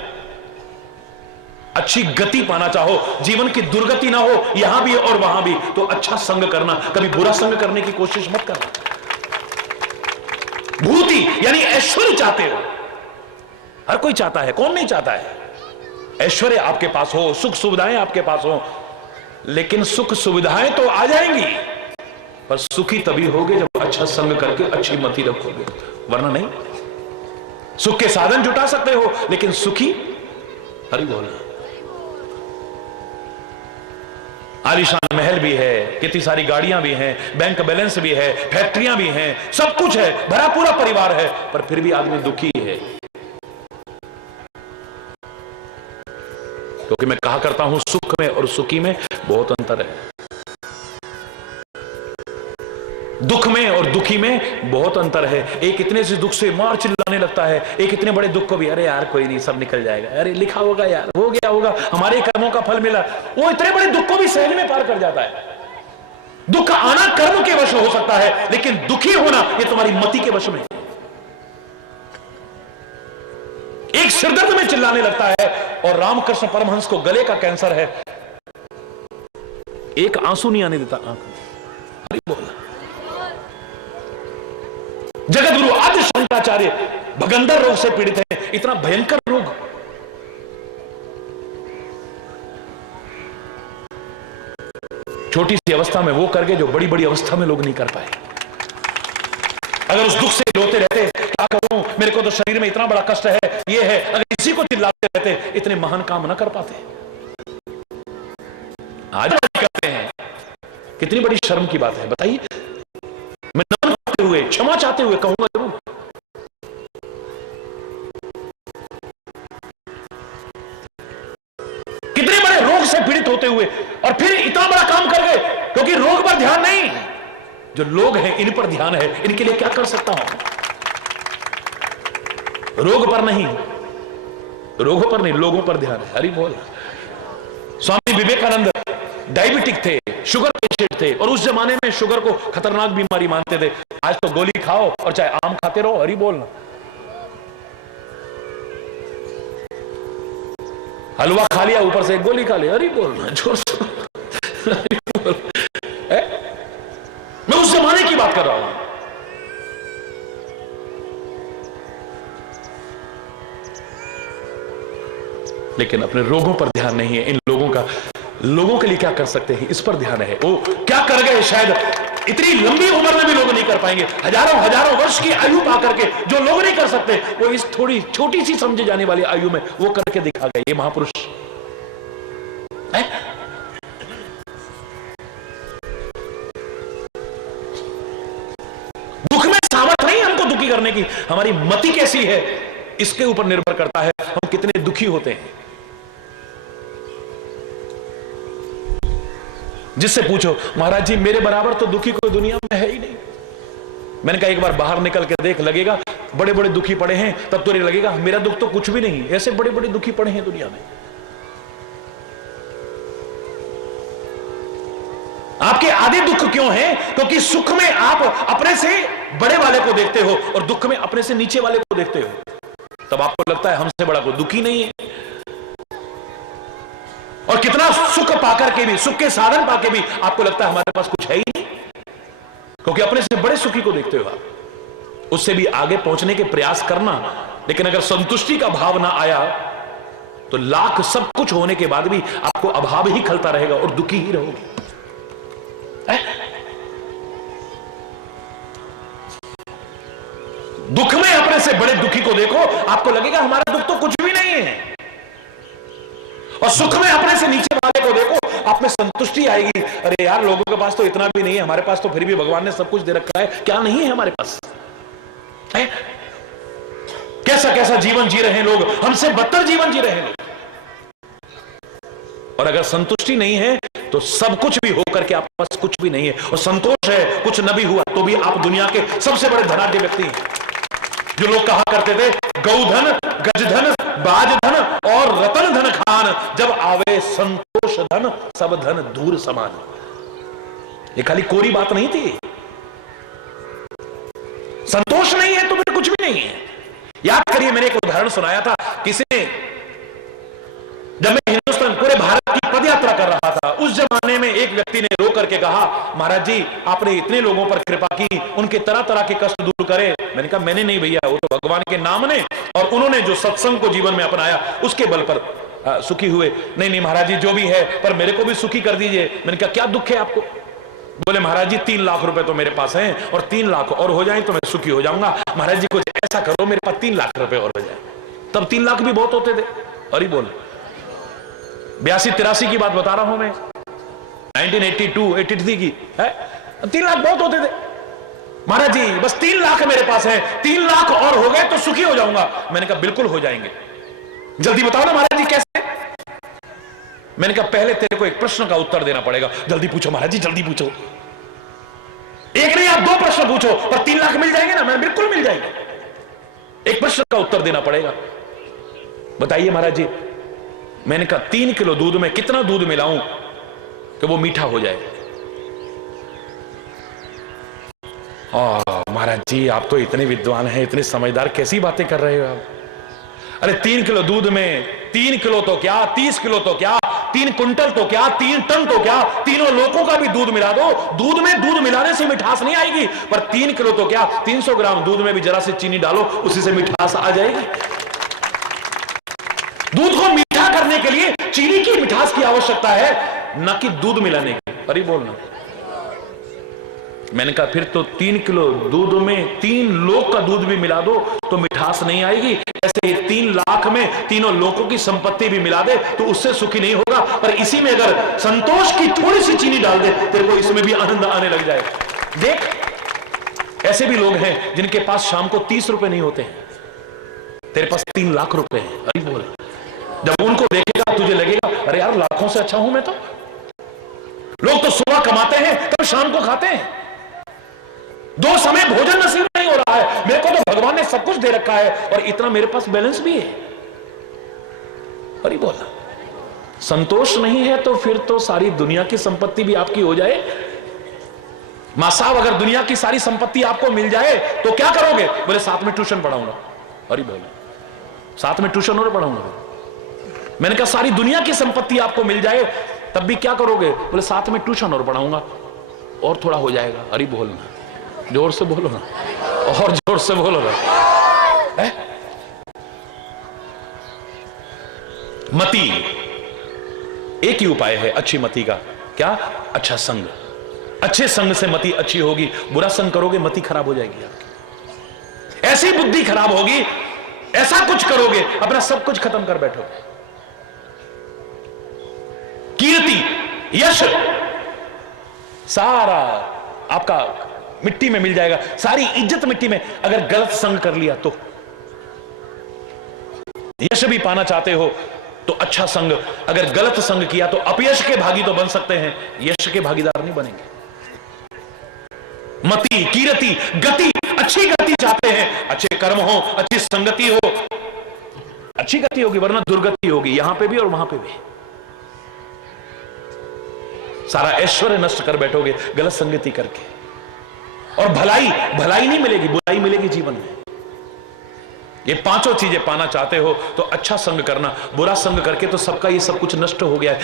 अच्छी गति पाना चाहो, जीवन की दुर्गति ना हो यहां भी और वहां भी, तो अच्छा संग करना, कभी बुरा संग करने की कोशिश मत करना। भूति यानी ऐश्वर्य चाहते हो, हर कोई चाहता है, कौन नहीं चाहता है ऐश्वर्य आपके पास हो, सुख सुविधाएं आपके पास हो, लेकिन सुख सुविधाएं तो आ जाएंगी, पर सुखी तभी होगे जब अच्छा संग करके अच्छी मति रखोगे, वरना नहीं। सुख के साधन जुटा सकते हो, लेकिन सुखी हरि बोल। आलीशान महल भी है, कितनी सारी गाड़ियां भी हैं, बैंक बैलेंस भी है, फैक्ट्रियां भी हैं, सब कुछ है, भरा पूरा परिवार है, पर फिर भी आदमी दुखी है। क्योंकि मैं कहा करता हूं सुख में और सुखी में बहुत अंतर है, दुख में और दुखी में बहुत अंतर है। एक इतने से दुख से मार चिल्लाने लगता है, एक इतने बड़े दुख को भी अरे यार कोई नहीं, सब निकल जाएगा, अरे लिखा होगा यार, हो गया होगा, हमारे कर्मों का फल मिला, वो इतने बड़े दुख को भी सहज में पार कर जाता है। दुख आना कर्म के वश हो सकता है, लेकिन दुखी होना यह तुम्हारी मति के वश में है। एक सिरदर्द में चिल्लाने लगता है और रामकृष्ण परमहंस को गले का कैंसर है, एक आंसू नहीं आने देता आंख में। हरि बोल। जगत गुरु आदि शंकराचार्य भगंदर रोग से पीड़ित हैं, इतना भयंकर रोग। छोटी सी अवस्था में वो कर गए जो बड़ी बड़ी अवस्था में लोग नहीं कर पाए। अगर उस दुख से रोते रहते, क्या करूं, मेरे को तो शरीर में इतना बड़ा कष्ट है, ये है, अगर इसी को चिल्लाते रहते, इतने महान काम ना कर पाते। आज करते हैं, कितनी बड़ी शर्म की बात है, बताइए। मैं नमन करते हुए, क्षमा चाहते हुए कहूंगा जरूर, कितने बड़े रोग से पीड़ित होते हुए और फिर इतना बड़ा काम कर गए, क्योंकि रोग पर ध्यान नहीं, जो लोग हैं इन पर ध्यान है। इनके लिए क्या कर सकता हूं? रोग पर नहीं, रोगों पर नहीं, लोगों पर ध्यान है। हरि बोल। स्वामी विवेकानंद डायबिटिक थे, शुगर पेशेंट थे, और उस जमाने में शुगर को खतरनाक बीमारी मानते थे। आज तो गोली खाओ और चाहे आम खाते रहो। हरि बोलना। हलवा खा लिया, ऊपर से एक गोली खा लिया। हरि बोलना जोर से। मैं उस जमाने की बात कर रहा हूं। लेकिन अपने रोगों पर ध्यान नहीं है। इन लोगों के लिए क्या कर सकते हैं, इस पर ध्यान है। वो क्या कर गए, शायद इतनी लंबी उम्र में भी लोग नहीं कर पाएंगे। हजारों वर्ष की आयु पा करके जो लोग नहीं कर सकते, वो इस थोड़ी छोटी सी समझे जाने वाली आयु में वो करके दिखा गए। ये महापुरुष है? दुख में सामर्थ नहीं हमको दुखी करने की, हमारी मति कैसी है इसके ऊपर निर्भर करता है हम कितने दुखी होते हैं। जिससे पूछो, महाराज जी मेरे बराबर तो दुखी कोई दुनिया में है ही नहीं। मैंने कहा एक बार बाहर निकल के देख, लगेगा बड़े बड़े दुखी पड़े हैं, तब तो लगेगा मेरा दुख तो कुछ भी नहीं। ऐसे बड़े बड़े दुखी पड़े हैं दुनिया में। आपके आधे दुख क्यों हैं? क्योंकि सुख में आप अपने से बड़े वाले को देखते हो और दुख में अपने से नीचे वाले को देखते हो। तब आपको लगता है हमसे बड़ा कोई दुखी नहीं है। और कितना सुख पाकर के भी, सुख के साधन पाके भी आपको लगता है हमारे पास कुछ है ही नहीं, क्योंकि अपने से बड़े सुखी को देखते हो आप। उससे भी आगे पहुंचने के प्रयास करना, लेकिन अगर संतुष्टि का भाव ना आया तो लाख सब कुछ होने के बाद भी आपको अभाव ही खलता रहेगा और दुखी ही रहोगे। दुख में अपने से बड़े दुखी को देखो, आपको लगेगा हमारा दुख तो कुछ भी नहीं है। और सुख में अपने से नीचे वाले को देखो, आप में संतुष्टि आएगी। अरे यार, लोगों के पास तो इतना भी नहीं है, हमारे पास तो फिर भी भगवान ने सब कुछ दे रखा है। क्या नहीं है हमारे पास है? कैसा कैसा जीवन जी रहे हैं लोग, हमसे बदतर जीवन जी रहे हैं लोग। और अगर संतुष्टि नहीं है तो सब कुछ भी होकर के आपके पास कुछ भी नहीं है। और संतोष है, कुछ न भी हुआ तो भी आप दुनिया के सबसे बड़े धनाढ्य व्यक्ति हैं। जो लोग कहा करते थे गौधन, गजधन, बाजधन और रतन धन खान, जब आवे संतोष धन सब धन दूर समान। ये खाली कोरी बात नहीं थी। संतोष नहीं है तो फिर कुछ भी नहीं है। याद करिए, मैंने एक उदाहरण सुनाया था। किसी ने, जब मैं हिंदुस्तान पूरे भारत की पद यात्रा कर रहा था, उस जमाने में एक व्यक्ति ने रो करके कहा, महाराज जी आपने इतने लोगों पर कृपा की, उनके तरह तरह के कष्ट दूर करे। मैंने कहा मैंने नहीं भैया, वो तो भगवान के नाम ने और उन्होंने जो सत्संग को जीवन में अपनाया उसके बल पर सुखी हुए। नहीं महाराज जी जो भी है, पर मेरे को भी सुखी कर दीजिए। मैंने कहा क्या दुख है आपको? बोले महाराज जी 3 लाख रुपए तो मेरे पास हैं और 3 लाख और हो जाए तो मैं सुखी हो जाऊंगा। महाराज जी कुछ ऐसा करो मेरे पास 3 लाख रुपए और हो जाए। तब 3 लाख भी बहुत होते थे। और ही बोल 82-83 की बात बता रहा हूं मैं, 1982-83 की है। 3 लाख बहुत होते थे। महाराज जी बस 3 लाख मेरे पास है, 3 लाख और हो गए तो सुखी हो जाऊंगा। मैंने कहा बिल्कुल हो जाएंगे, जल्दी बताओ ना महाराज जी कैसे। मैंने कहा पहले तेरे को एक प्रश्न का उत्तर देना पड़ेगा। जल्दी पूछो महाराज जी, जल्दी पूछो। एक नहीं आप 2 प्रश्न पूछो, पर 3 लाख मिल जाएंगे ना? मैं बिल्कुल मिल जाएंगे। एक प्रश्न का उत्तर देना पड़ेगा। बताइए महाराज जी। मैंने कहा 3 किलो दूध में कितना दूध मिलाऊं कि वो मीठा हो जाए? महाराज जी आप तो इतने विद्वान हैं, इतने समझदार, कैसी बातें कर रहे हो आप? अरे 3 किलो दूध में 3 किलो तो क्या, 30 किलो तो क्या, 3 कुंटल तो क्या, 3 टन तो क्या, तीनों लोगों का भी दूध मिला दो, दूध में दूध मिलाने से मिठास नहीं आएगी, पर 3 किलो तो क्या, 300 ग्राम दूध में भी जरा सी चीनी डालो, उसी से मिठास आ जाएगी। दूध को मीठा करने के लिए चीनी की मिठास की आवश्यकता है, न कि दूध मिलाने की। अरे बोलना, मैंने कहा फिर तो 3 किलो दूध में 3 लोग का दूध भी मिला दो तो मिठास नहीं आएगी। ऐसे 3 लाख में तीनों लोगों की संपत्ति भी मिला दे तो उससे सुखी नहीं होगा, पर इसी में अगर संतोष की थोड़ी सी चीनी डाल दे तेरे को इसमें भी आनंद आने लग जाए। देख, ऐसे भी लोग हैं जिनके पास शाम को 30 रुपए नहीं होते हैं, तेरे पास 3 लाख रुपए हैं। अरे बोल, जब उनको देखेगा तुझे लगेगा अरे यार लाखों से अच्छा हूं मैं तो। लोग तो सुबह कमाते हैं तब शाम को खाते हैं, 2 समय भोजन नसीब नहीं हो रहा है। मेरे को तो भगवान ने सब कुछ दे रखा है और इतना मेरे पास बैलेंस भी है। अरे बोला, संतोष नहीं है तो फिर तो सारी दुनिया की संपत्ति भी आपकी हो जाए। मां साहब अगर दुनिया की सारी संपत्ति आपको मिल जाए तो क्या करोगे? बोले साथ में ट्यूशन पढ़ाऊंगा। अरे बोले, साथ में ट्यूशन और पढ़ाऊंगा। मैंने कहा सारी दुनिया की संपत्ति आपको मिल जाए तब भी क्या करोगे? बोले साथ में ट्यूशन और पढ़ाऊंगा और थोड़ा हो जाएगा। अरे बोलना, जोर से बोलो ना, और जोर से बोलो ना। मति, एक ही उपाय है अच्छी मति का, क्या? अच्छा संग। अच्छे संग से मति अच्छी होगी, बुरा संग करोगे मति खराब हो जाएगी आपकी। ऐसी बुद्धि खराब होगी, ऐसा कुछ करोगे अपना सब कुछ खत्म कर बैठोगे। कीर्ति, यश सारा आपका मिट्टी में मिल जाएगा, सारी इज्जत मिट्टी में। अगर गलत संग कर लिया तो यश भी पाना चाहते हो तो अच्छा संग, अगर गलत संग किया तो अपयश के भागी तो बन सकते हैं, यश के भागीदार नहीं बनेंगे। मति, कीर्ति, गति, अच्छी गति चाहते हैं, अच्छे कर्म हो, अच्छी संगति हो, अच्छी गति होगी, वरना दुर्गति होगी यहां पे भी और वहां पे भी। सारा ऐश्वर्य नष्ट कर बैठोगे गलत संगति करके। और भलाई नहीं मिलेगी, बुराई मिलेगी जीवन में। ये 5 चीजें पाना चाहते हो तो अच्छा संग करना, बुरा संग करके तो सबका ये सब कुछ नष्ट हो गया है,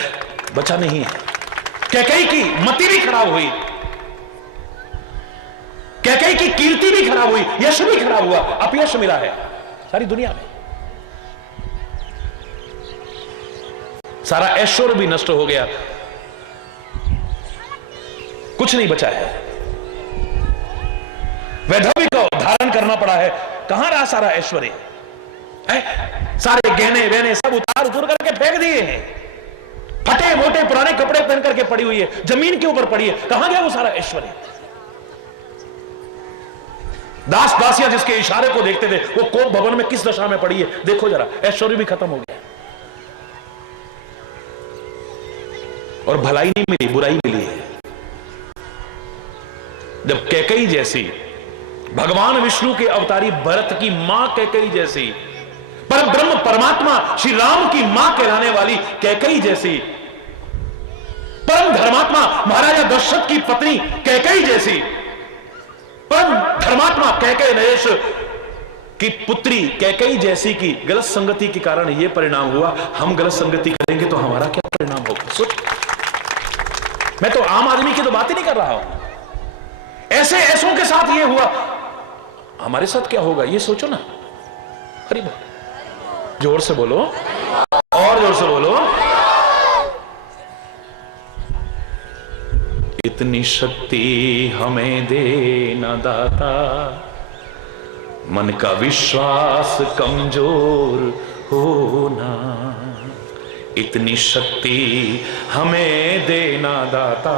बचा नहीं है। कैकेयी की मति भी खराब हुई, कैकेयी की कीर्ति भी खराब हुई, यश भी खराब हुआ, अपयश मिला है सारी दुनिया में। सारा ऐश्वर्य भी नष्ट हो गया, कुछ नहीं बचा है। वैधव्य को धारण करना पड़ा है, कहां रहा सारा ऐश्वर्य? सारे गहने वहने सब उतार करके फेंक दिए हैं, फटे मोटे पुराने कपड़े पहन करके पड़ी हुई है, जमीन के ऊपर पड़ी है, कहां गया वो सारा ऐश्वर्य? दास दासियां जिसके इशारे को देखते थे वो कोप भवन में किस दशा में पड़ी है, देखो जरा, ऐश्वर्य भी खत्म हो गया। और भलाई नहीं मिली, बुराई मिली है। जब कैकेयी जैसी, भगवान विष्णु के अवतारी भरत की मां कैकेयी जैसी, परम ब्रह्म परमात्मा श्री राम की मां कहलाने वाली कैकेयी जैसी, परम धर्मात्मा महाराजा दशरथ की पत्नी कैकेयी जैसी, परम धर्मात्मा कैकेयी नरेश की पुत्री कैकेयी जैसी की गलत संगति के कारण यह परिणाम हुआ। हम गलत संगति करेंगे तो हमारा क्या परिणाम होगा? सोच, मैं तो आम आदमी की तो बात ही नहीं कर रहा हूं, ऐसे ऐसों के साथ ये हुआ, हमारे साथ क्या होगा ये सोचो ना। अरे जोर से बोलो, और जोर से बोलो। इतनी शक्ति हमें देना दाता, मन का विश्वास कमजोर होना। इतनी शक्ति हमें देना दाता,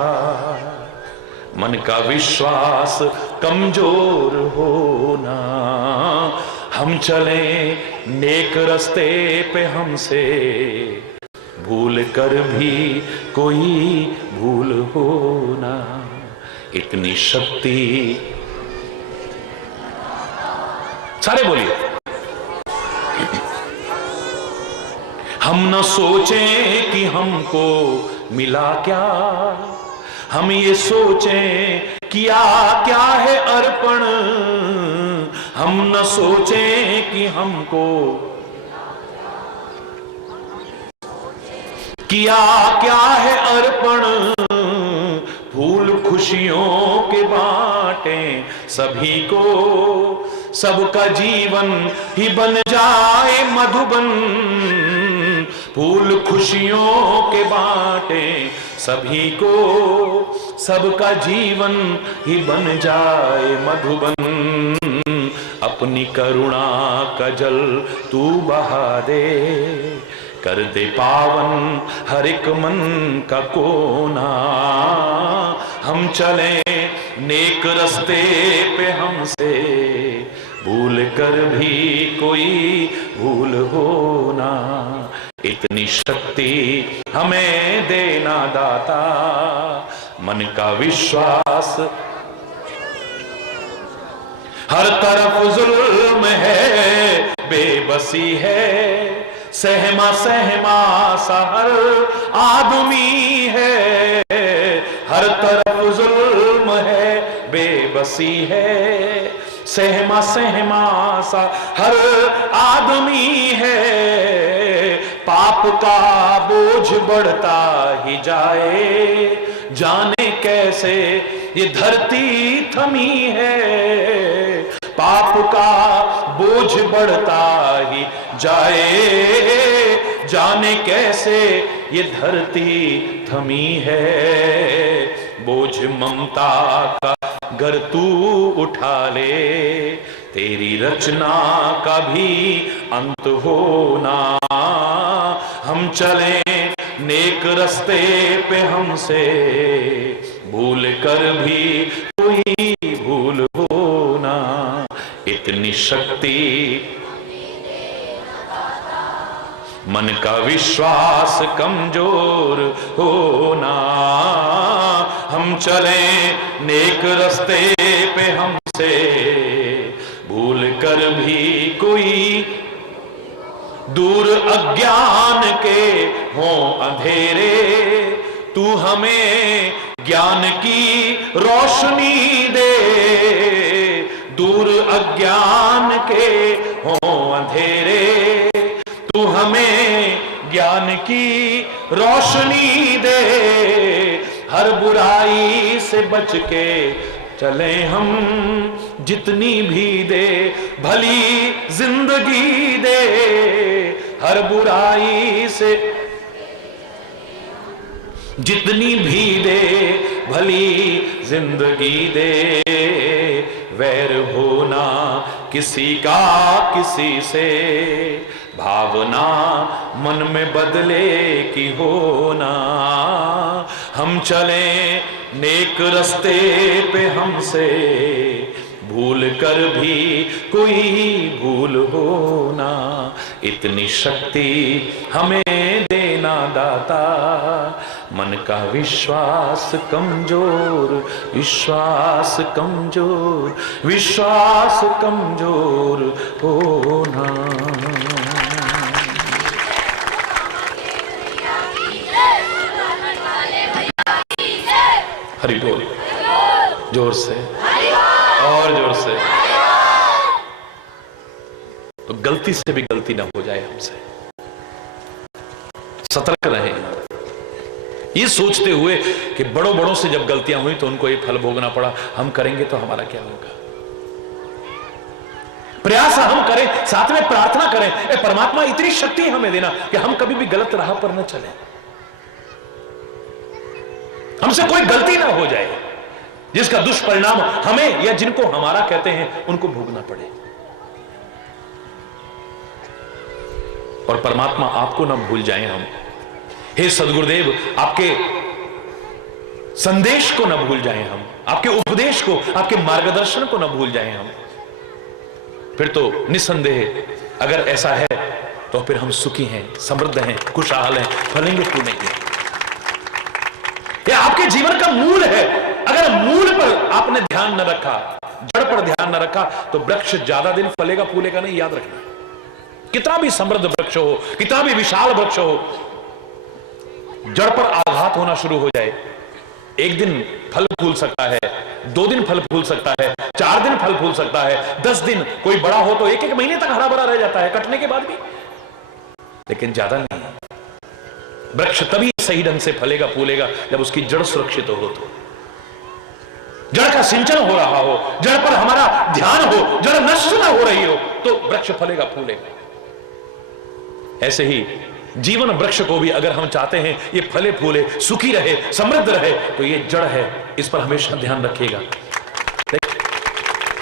मन का विश्वास कमजोर होना। हम चले नेक रास्ते पे, हमसे भूल कर भी कोई भूल होना। इतनी शक्ति, सारे बोलिए। हम न सोचें कि हमको मिला क्या, हम ये सोचें किया क्या है अर्पण, हम न सोचें कि हमको किया क्या है अर्पण। फूल खुशियों के बांटे सभी को, सबका जीवन ही बन जाए मधुबन। फूल खुशियों के बांटे सभी को, सबका जीवन ही बन जाए मधुबन। अपनी करुणा का जल तू बहा दे, कर दे पावन हर एक मन का कोना। हम चले नेक रस्ते पे, हमसे भूल कर भी कोई भूल हो ना। इतनी शक्ति हमें देना दाता, मन का विश्वास। हर तरफ जुल्म है, बेबसी है, सहमा सहमा सा हर आदमी है। हर तरफ जुल्म है, बेबसी है, सहमा सहमा सा हर आदमी है। पाप का बोझ बढ़ता ही जाए, जाने कैसे ये धरती थमी है। पाप का बोझ बढ़ता ही जाए, जाने कैसे ये धरती थमी है। बोझ ममता का गर तू उठा ले, तेरी रचना का भी अंत होना। हम चले नेक रस्ते पे, हमसे भूल कर भी कोई भूल होना। इतनी शक्ति मन का विश्वास कमजोर होना। हम चले नेक रस्ते पे, हमसे भूल कर भी कोई दूर अज्ञान के हों अंधेरे। तू हमें ज्ञान की रोशनी दे, दूर अज्ञान के हों अंधेरे। तू हमें ज्ञान की रोशनी दे, हर बुराई से बच के चले हम। जितनी भी दे भली जिंदगी दे, हर बुराई से जितनी भी दे भली जिंदगी दे। वैर होना किसी का किसी से, भावना मन में बदले की होना। हम चले नेक रस्ते पे, हमसे भूल कर भी कोई भूल होना। इतनी शक्ति हमें देना दाता, मन का विश्वास कमजोर, विश्वास कमजोर, विश्वास कमजोर होना। हरि बोल, जोर से और जोर से। तो गलती से भी गलती ना हो जाए हमसे, सतर्क रहें। ये सोचते हुए कि बड़ों बड़ों से जब गलतियां हुई तो उनको ये फल भोगना पड़ा, हम करेंगे तो हमारा क्या होगा। प्रयास हम करें, साथ में प्रार्थना करें, परमात्मा इतनी शक्ति हमें देना कि हम कभी भी गलत राह पर न चलें, हमसे कोई गलती ना हो जाए जिसका दुष्परिणाम हमें या जिनको हमारा कहते हैं उनको भोगना पड़े। और परमात्मा आपको ना भूल जाएं हम। हे सदगुरुदेव, आपके संदेश को ना भूल जाएं हम, आपके उपदेश को, आपके मार्गदर्शन को ना भूल जाएं हम। फिर तो निस्संदेह अगर ऐसा है तो फिर हम सुखी हैं, समृद्ध हैं, खुशहाल हैं, फलेंगे फूलेंगे। यह आपके जीवन का मूल है। अगर मूल पर आपने ध्यान न रखा, जड़ पर ध्यान न रखा, तो वृक्ष ज्यादा दिन फलेगा फूलेगा नहीं, याद रखना। कितना भी समृद्ध वृक्ष हो, कितना भी विशाल वृक्ष हो, जड़ पर आघात होना शुरू हो जाए, एक दिन फल फूल सकता है, 2 दिन फल फूल सकता है, 4 दिन फल फूल सकता है, 10 दिन, कोई बड़ा हो तो 1-1 महीने तक हरा भरा रह जाता है कटने के बाद भी, लेकिन ज्यादा नहीं। वृक्ष तभी सही ढंग से फलेगा फूलेगा जब उसकी जड़ सुरक्षित हो। तो जड़ का सिंचन हो रहा हो, जड़ पर हमारा ध्यान हो, जड़ नष्ट ना हो रही हो, तो वृक्ष फलेगा फूलेगा। ऐसे ही जीवन वृक्ष को भी अगर हम चाहते हैं ये फले फूले, सुखी रहे, समृद्ध रहे, तो ये जड़ है, इस पर हमेशा ध्यान रखिएगा।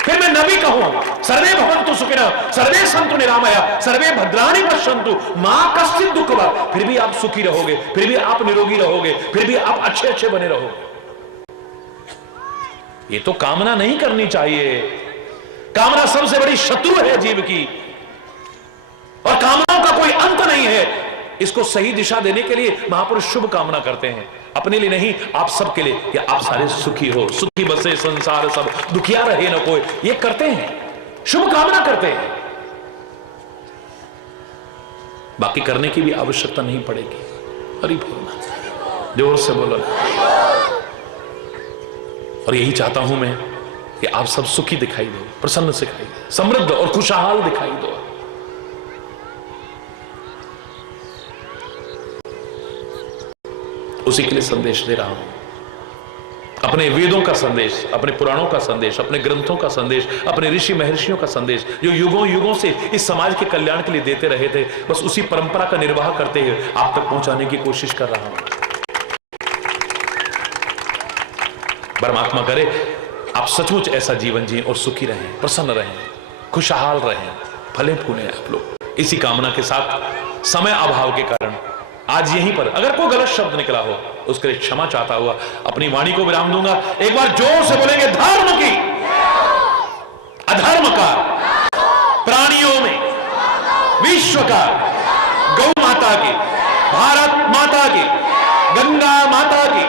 फिर मैं नबी कहूं, सर्वे भवन्तु सुखिनः सर्वे सन्तु निरामया सर्वे भद्राणि पश्यन्तु मा कश्चित् दुःखभाग्। फिर भी आप सुखी रहोगे, फिर भी आप निरोगी रहोगे, फिर भी आप अच्छे अच्छे बने रहोगे। ये तो कामना नहीं करनी चाहिए। कामना सबसे बड़ी शत्रु है जीव की, और कामनाओं का कोई अंत नहीं है। इसको सही दिशा देने के लिए महापुरुष शुभ कामना करते हैं, अपने लिए नहीं, आप सबके लिए, कि आप सारे सुखी हो, सुखी बसे संसार सब, दुखिया रहे न कोई। ये करते हैं, शुभ कामना करते हैं, बाकी करने की भी आवश्यकता नहीं पड़ेगी। हरि बोल, जोर से बोलो। और यही चाहता हूं मैं कि आप सब सुखी दिखाई दो, प्रसन्न दिखाई दो, समृद्ध और खुशहाल दिखाई दो। उसी के लिए संदेश दे रहा हूं, अपने वेदों का संदेश, अपने पुराणों का संदेश, अपने ग्रंथों का संदेश, अपने ऋषि महर्षियों का संदेश, जो युगों युगों से इस समाज के कल्याण के लिए देते रहे थे, बस उसी परंपरा का निर्वाह करते हुए आप तक पहुंचाने की कोशिश कर रहा हूं। परमात्मा करे आप सचमुच ऐसा जीवन जिए और सुखी रहें, प्रसन्न रहें, खुशहाल रहें, फले फूले आप लोग। इसी कामना के साथ समय अभाव के कारण आज यहीं पर अगर कोई गलत शब्द निकला हो उसके लिए क्षमा चाहता हुआ अपनी वाणी को विराम दूंगा। एक बार जोर से बोलेंगे, धर्म की, अधर्म का, प्राणियों में, विश्व का, गौ माता की, भारत माता की, गंगा माता की,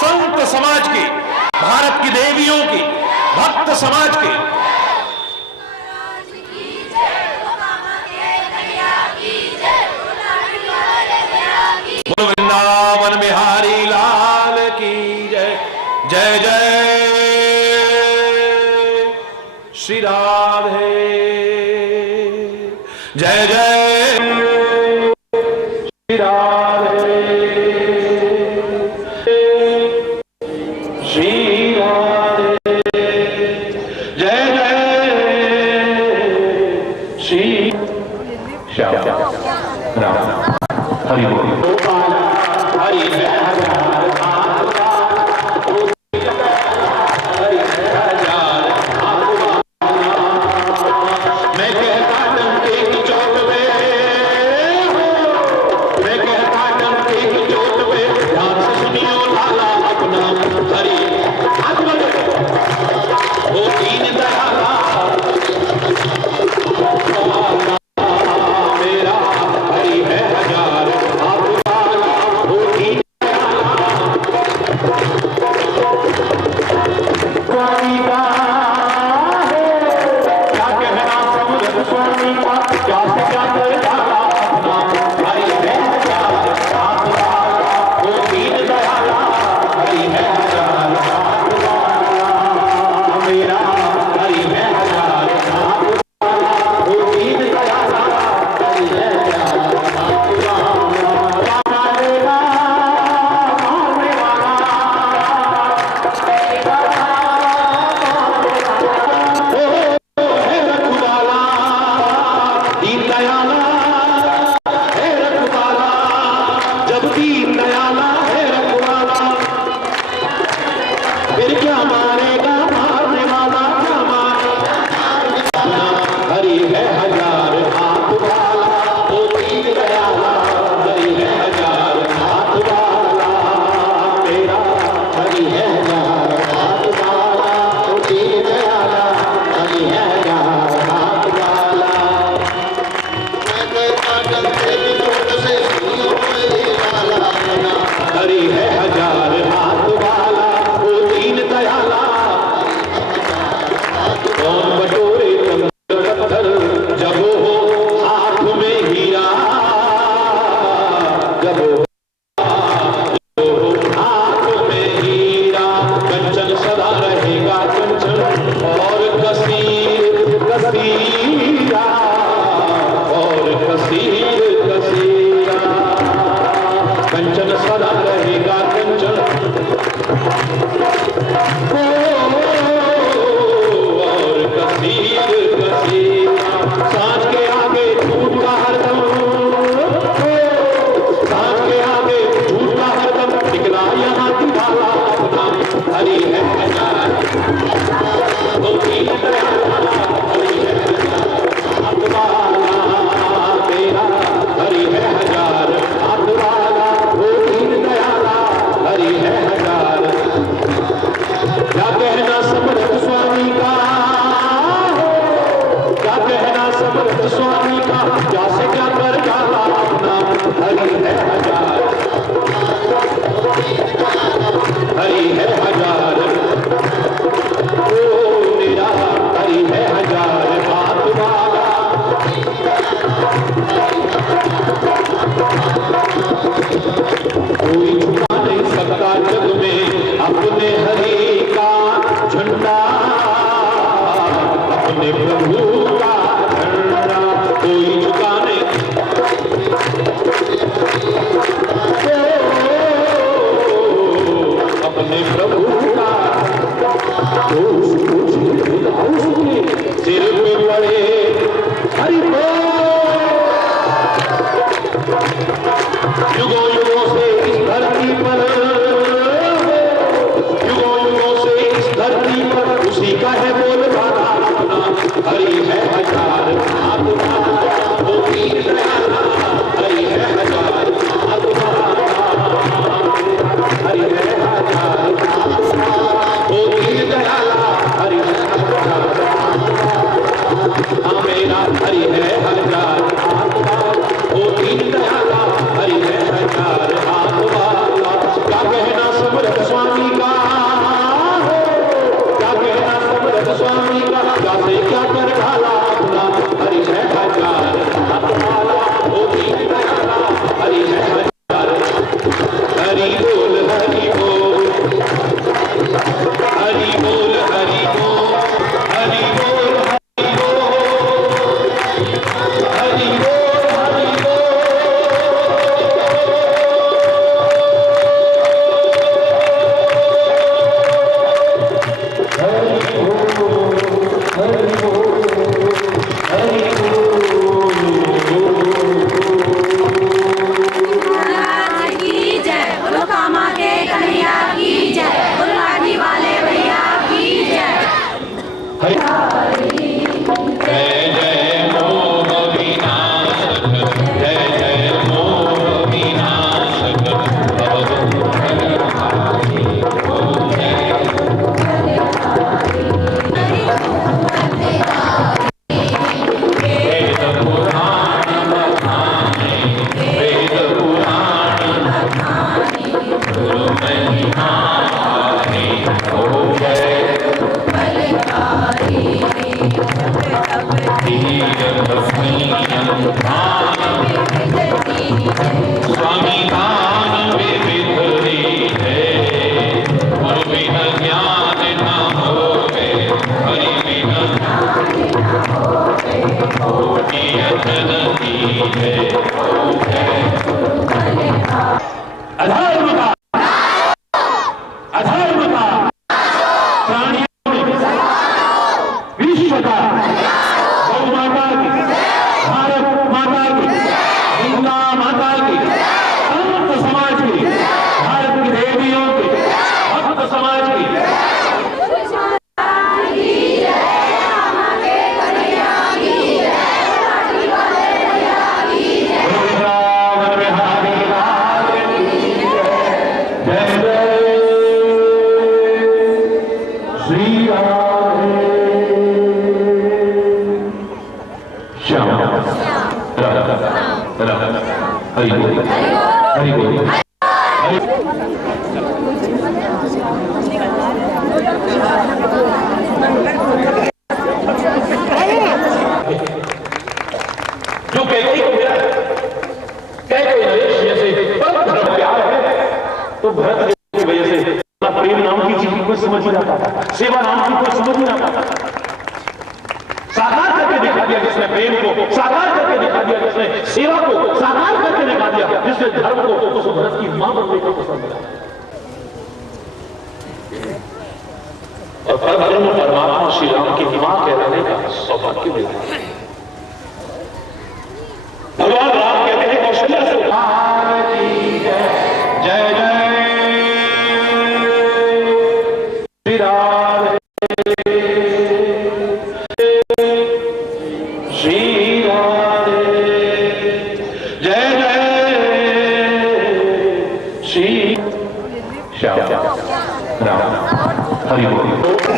संत समाज की, भारत की देवियों की, भक्त समाज की, वृंदावन बिहारी लाल की जय। जय जय श्री राधे, जय जय श्री राधे, श्री राधे, जय जय श्री श्याम राम। हरि बोल। मैं कहता डंके की चोट में कंचन सदा रहेगा कंचन और कसीर कसीरा और कसीर कसीरा। कंचन सदा रहेगा कंचन और कसीर कसीरा। सांझ के आगे झूठ का हरदम, सांझ के आगे झूठ का हरदम निकला यहाँ दिवाला अपना। हरि है हजार तो दीन दयाला, हरि है हाथ वाला तेरा, हरि है हजार हाथ वाला वो दीन दयाला, हरि है हजार। क्या कहना समर्थ स्वामी का, क्या कहना समर्थ स्वामी का, क्या से क्या कर डाला अपना। हरि है हजार, हरि है हजार ओ मेरा, हरि है हजार हाथ वाला। कोई झुका नहीं सकता जग में अपने हरि का झंडा, अपने प्रभु का झंडा कोई झुका नहीं। अपने प्रभु का सिर पे पड़े हरि बोल। युगों युगों से इस धरती पर, युगों युगों से इस धरती पर उसी का है बोलबाला अपना। हरि है हजार हाथ वाला वो दीन दयाला, हरि है हजार हाथ वाला, हरि है हजार वो दीन दयाला, हरि है हजार हाँ मेरा, हरि है हजार हाथ वाला वो दीन दयाला, हरि है हजार हाथ वाला। क्या कहना समर्थ स्वामी का, क्या कहना समर्थ स्वामी का, क्या से क्या कर डाला अपना। हरि है हजार हाथ वाला वो दीन दयाला, हरि है हजार। हरि बोल हरि बोल, हरि बोल हरि बोल, हरि बोल हरि बोल, हरि बोल हरि बोल। की जय, बोलो कामा के कन्हैया की जय, बोलो लाठी वाले भैया की जय। जय जय मोह विनाशक, जय जय मोह विनाशक वेद पुराण बखाने, वेद पुराण गुरु महिमानी हो जय। स्वामी दान विविधि है, गुरु बिना ज्ञान न होवे, हरि बिना कोटि अजनती है। अधर्म का, अधर्म का प्राणियों में, विश्व का, गौ माता की, भारत माता की, गंगा माता की, संत समाज की, भारत की देवियों की, भक्त समाज की वृंदावन बिहारी लाल की जय जय श्री राधे श्याम हरि बोल हरि बोल। जो कैकई को मिला, कैकई नरेश जैसे परम धर्म प्यार है, तो भरत की वजह से प्रेम नाम की चीज कोई समझ ही ना पाता, सेवा नाम की कोई समझ ही ना पाता। साकार करके दिखा दिया जिसने प्रेम को, साकार करके दिखा दिया जिसने सेवा को, साकार करके दिखा दिया जिसने धर्म को, उस भरत की मां बनने को पसंद किया। और परब्रह्म परमात्मा श्री राम की मां कहलाने का सौभाग्य मिला। भगवान राम कहते हैं कौशल्या से जय जय श्री राधे श्री राधे जय जय श्री श्याम राम हरि बोल।